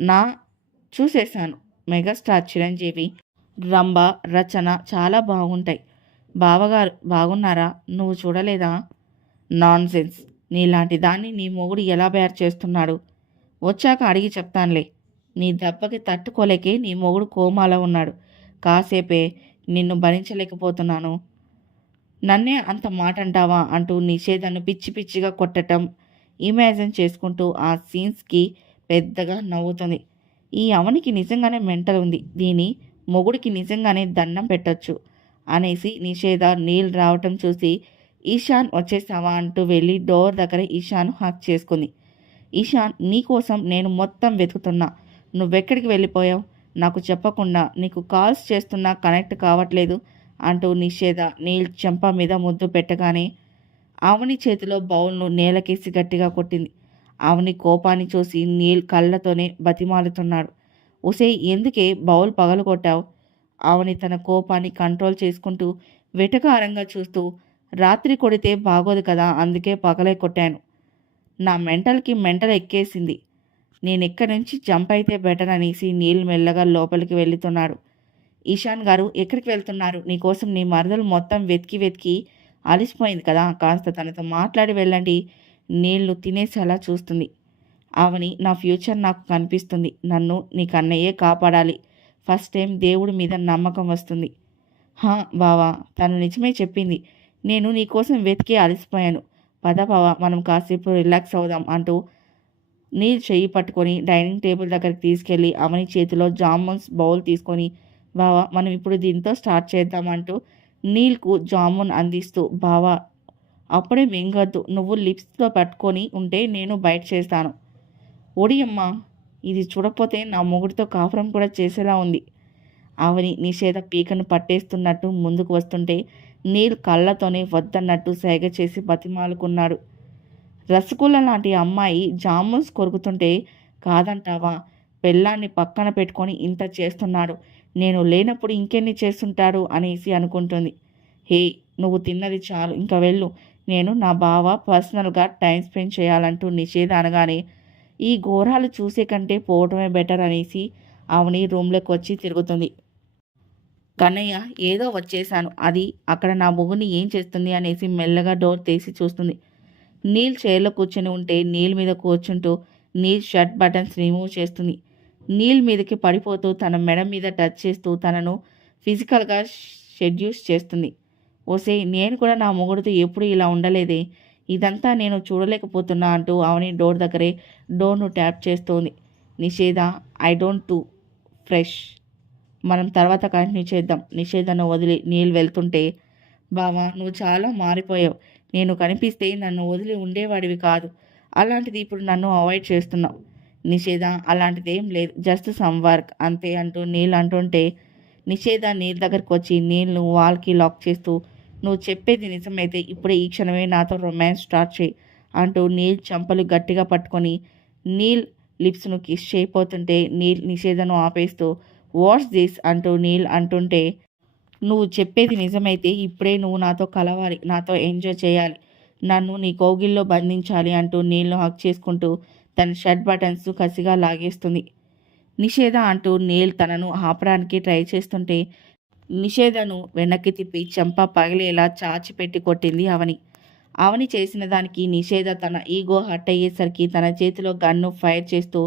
నా చూసేశాను. మెగాస్టార్ చిరంజీవి, రంభ, రచన చాలా బాగుంటాయి. బావగారు బాగున్నారా, నువ్వు చూడలేదా? నాన్సెన్స్, నీలాంటి దాన్ని నీ మొగుడు ఎలా బేర్ చేస్తున్నాడు? వచ్చాక అడిగి చెప్తానులే. నీ దెబ్బకి తట్టుకోలేకే నీ మొగుడు కోమాలో ఉన్నాడు. కాసేపే, నిన్ను భరించలేకపోతున్నాను. నన్నే అంత మాట అంటావా అంటూ నిషేధను పిచ్చి పిచ్చిగా కొట్టడం ఇమాజిన్ చేసుకుంటూ ఆ సీన్స్కి పెద్దగా నవ్వుతుంది. ఈ అవనికి నిజంగానే మెంటల్ ఉంది, దీని మొగుడికి నిజంగానే దండం పెట్టొచ్చు అనేసి నిషేధ నీళ్ళు రావటం చూసి, ఈశాన్ వచ్చేసావా అంటూ వెళ్ళి డోర్ దగ్గర ఈశాన్ హక్ చేసుకుంది. ఈశాన్, నీకోసం నేను మొత్తం వెతుకుతున్నా, నువ్వెక్కడికి వెళ్ళిపోయావు? నాకు చెప్పకుండా నీకు కాల్స్ చేస్తున్నా కనెక్ట్ కావట్లేదు అంటూ నిషేధ నీల్ చెంప మీద ముద్దు పెట్టగానే ఆవని చేతిలో బౌల్ను నేలకేసి గట్టిగా కొట్టింది. ఆవని కోపాన్ని చూసి నీల్ కళ్ళతోనే బతిమాలుతున్నాడు. ఉసే, ఎందుకే బౌల్ పగలగొట్టావు? ఆవని తన కోపాన్ని కంట్రోల్ చేసుకుంటూ వెటకారంగా చూస్తూ, రాత్రి కొడితే బాగోదు కదా, అందుకే పగలే కొట్టాను. నా మెంటల్కి మెంటల్ ఎక్కేసింది. నేనెక్కడి నుంచి జంప్ అయితే బెటర్ అనేసి నీల్ మెల్లగా లోపలికి వెళ్తున్నాడు. ఈశాన్ గారు, ఎక్కడికి వెళ్తున్నారు? నీకోసం నీ మరదలు మొత్తం వెతికి వెతికి అలిసిపోయింది కదా, కాస్త తనతో మాట్లాడి వెళ్ళండి. నీళ్లు తినేసేలా చూస్తుంది. ఆవని, నా ఫ్యూచర్ నాకు కనిపిస్తుంది. నన్ను నీ కన్నయ్యే కాపాడాలి. ఫస్ట్ టైం దేవుడి మీద నమ్మకం వస్తుంది. హా బావా, తను నిజమే చెప్పింది. నేను నీకోసం వెతికి అలసిపోయాను. పద బావా, మనం కాసేపు రిలాక్స్ అవుదాం అంటూ నీల్ చెయ్యి పట్టుకొని డైనింగ్ టేబుల్ దగ్గరికి తీసుకెళ్ళి అవని చేతిలో జామున్స్ బౌల్ తీసుకొని, బావా మనం ఇప్పుడు దీంతో స్టార్ట్ చేద్దామంటూ నీల్కు జామున్ అందిస్తూ, బావా అప్పుడే మింగొద్దు, నువ్వు లిప్స్తో పట్టుకొని ఉంటే నేను బయట చేస్తాను. ఒడియమ్మ, ఇది చూడపోతే నా మొగుడితో కాపురం కూడా చేసేలా ఉంది. అవని నిషేధ పీకను పట్టేస్తున్నట్టు ముందుకు వస్తుంటే నీల్ కళ్ళతోనే వద్దన్నట్టు సైగ చేసి బతిమాలుకున్నాడు. రసగుల్లా లాంటి అమ్మాయి జామున్స్ కొరుకుతుంటే కాదంటావా? పెళ్ళాన్ని పక్కన పెట్టుకొని ఇంత చేస్తున్నాడు, నేను లేనప్పుడు ఇంకెన్ని చేస్తుంటాడు అనేసి అనుకుంటుంది. హే, నువ్వు తిన్నది చాలు, ఇంకా వెళ్ళు. నేను నా బావ పర్సనల్గా టైం స్పెండ్ చేయాలంటూ నిషేధ అనగానే, ఈ ఘోరాలు చూసే కంటే పోవటమే బెటర్ అనేసి అవని రూమ్లోకి వచ్చి తిరుగుతుంది. కన్నయ్య, ఏదో వచ్చేసాను, అది అక్కడ నా మొగుని ఏం చేస్తుంది అనేసి మెల్లగా డోర్ తీసి చూస్తుంది. నీల్ చైర్లో కూర్చొని ఉంటే నీల్ మీద కూర్చుంటూ నీల్ షర్ట్ బటన్స్ రిమూవ్ చేస్తుంది. నీల్ మీదకి పడిపోతూ తన మెడ మీద టచ్ చేస్తూ తనను ఫిజికల్గా షెడ్యూస్ చేస్తుంది. ఓసే, నేను కూడా నా మొగుడితో ఎప్పుడు ఇలా ఉండలేదే, ఇదంతా నేను చూడలేకపోతున్నా అంటూ అవని డోర్ దగ్గరే డోర్ను ట్యాప్ చేస్తోంది. నిషేధ, ఐ డోంట్ టూ ఫ్రెష్, మనం తర్వాత కంటిన్యూ చేద్దాం. నిషేధను వదిలి నీళ్ళు వెళ్తుంటే, బావా నువ్వు చాలా మారిపోయావు, నేను కనిపిస్తే నన్ను వదిలి ఉండేవాడివి కాదు, అలాంటిది ఇప్పుడు నన్ను అవాయిడ్ చేస్తున్నావు. నిషేధ అలాంటిదేం లేదు, జస్ట్ సమ్ వర్క్ అంతే అంటూ నీల్ అంటుంటే నిషేధ నీల్ దగ్గరికి వచ్చి నీల్ను వాల్కి లాక్ చేస్తూ నువ్వు చెప్పేది నిజమైతే ఇప్పుడే ఈ క్షణమే నాతో రొమాన్స్ స్టార్ట్ చేయి అంటూ నీల్ చంపలు గట్టిగా పట్టుకొని నీల్ లిప్స్ను కిస్ చేయపోతుంటే నీల్ నిషేధను ఆపేస్తూ వాట్స్ దిస్ అంటూ నీల్ అంటుంటే నువ్వు చెప్పేది నిజమైతే ఇప్పుడే నువ్వు నాతో కలవాలి, నాతో ఎంజాయ్ చేయాలి, నన్ను నీ కౌగిల్లో బంధించాలి అంటూ నీల్ను హక్ చేసుకుంటూ తన షర్ట్ బటన్స్ కసిగా లాగేస్తుంది. నిషేధ అంటూ నీల్ తనను ఆపడానికి ట్రై చేస్తుంటే నిషేధను వెనక్కి తిప్పి చెంప పగిలేలా చాచిపెట్టి కొట్టింది అవని. అవని చేసిన దానికి నిషేధ తన ఈగో హర్ట్ అయ్యేసరికి తన చేతిలో గన్ను ఫైర్ చేస్తూ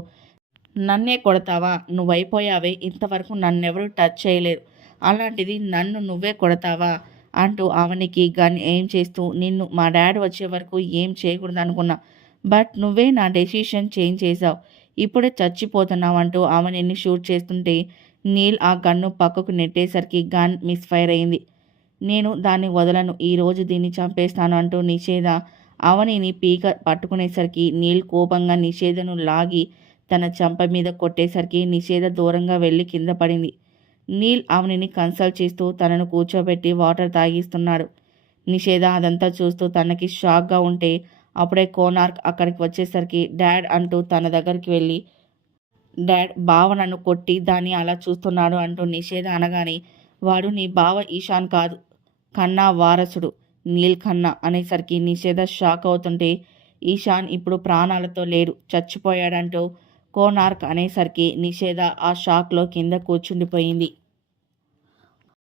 నన్నే కొడతావా, నువ్వైపోయావే, ఇంతవరకు నన్నెవరూ టచ్ చేయలేరు, అలాంటిది నన్ను నువ్వే కొడతావా అంటూ అవనికి గన్ ఏం చేస్తూ నిన్ను మా డాడ్ వచ్చే వరకు ఏం చేయకూడదు అనుకున్నా, బట్ నువ్వే నా డెసిషన్ చేంజ్ చేసావు, ఇప్పుడే చచ్చిపోతున్నావు అంటూ అవనిని షూట్ చేస్తుంటే నీల్ ఆ గన్ను పక్కకు నెట్టేసరికి గన్ మిస్ఫైర్ అయింది. నేను దాన్ని వదలను, ఈరోజు దీన్ని చంపేస్తాను అంటూ నిషేధ అవనిని పీక పట్టుకునేసరికి నీల్ కోపంగా నిషేధను లాగి తన చంప మీద కొట్టేసరికి నిషేధ దూరంగా వెళ్ళి కింద పడింది. నీల్ అవనిని కన్సల్ట్ చేస్తూ తనను కూర్చోబెట్టి వాటర్ తాగిస్తున్నాడు. నిషేధ అదంతా చూస్తూ తనకి షాక్గా ఉంటే అప్పుడే కోనార్క్ అక్కడికి వచ్చేసరికి డాడ్ అంటూ తన దగ్గరికి వెళ్ళి డాడ్ బావ నన్ను కొట్టి దాన్ని అలా చూస్తున్నాడు అంటూ నిషేధ అనగానే వాడు నీ బావ ఈశాన్ కాదు, ఖన్నా వారసుడు నీల్ ఖన్నా అనేసరికి నిషేధ షాక్ అవుతుంటే ఈశాన్ ఇప్పుడు ప్రాణాలతో లేడు, చచ్చిపోయాడంటూ కోనార్క్ అనేసరికి నిషేధ ఆ షాక్లో కింద కూర్చుండిపోయింది.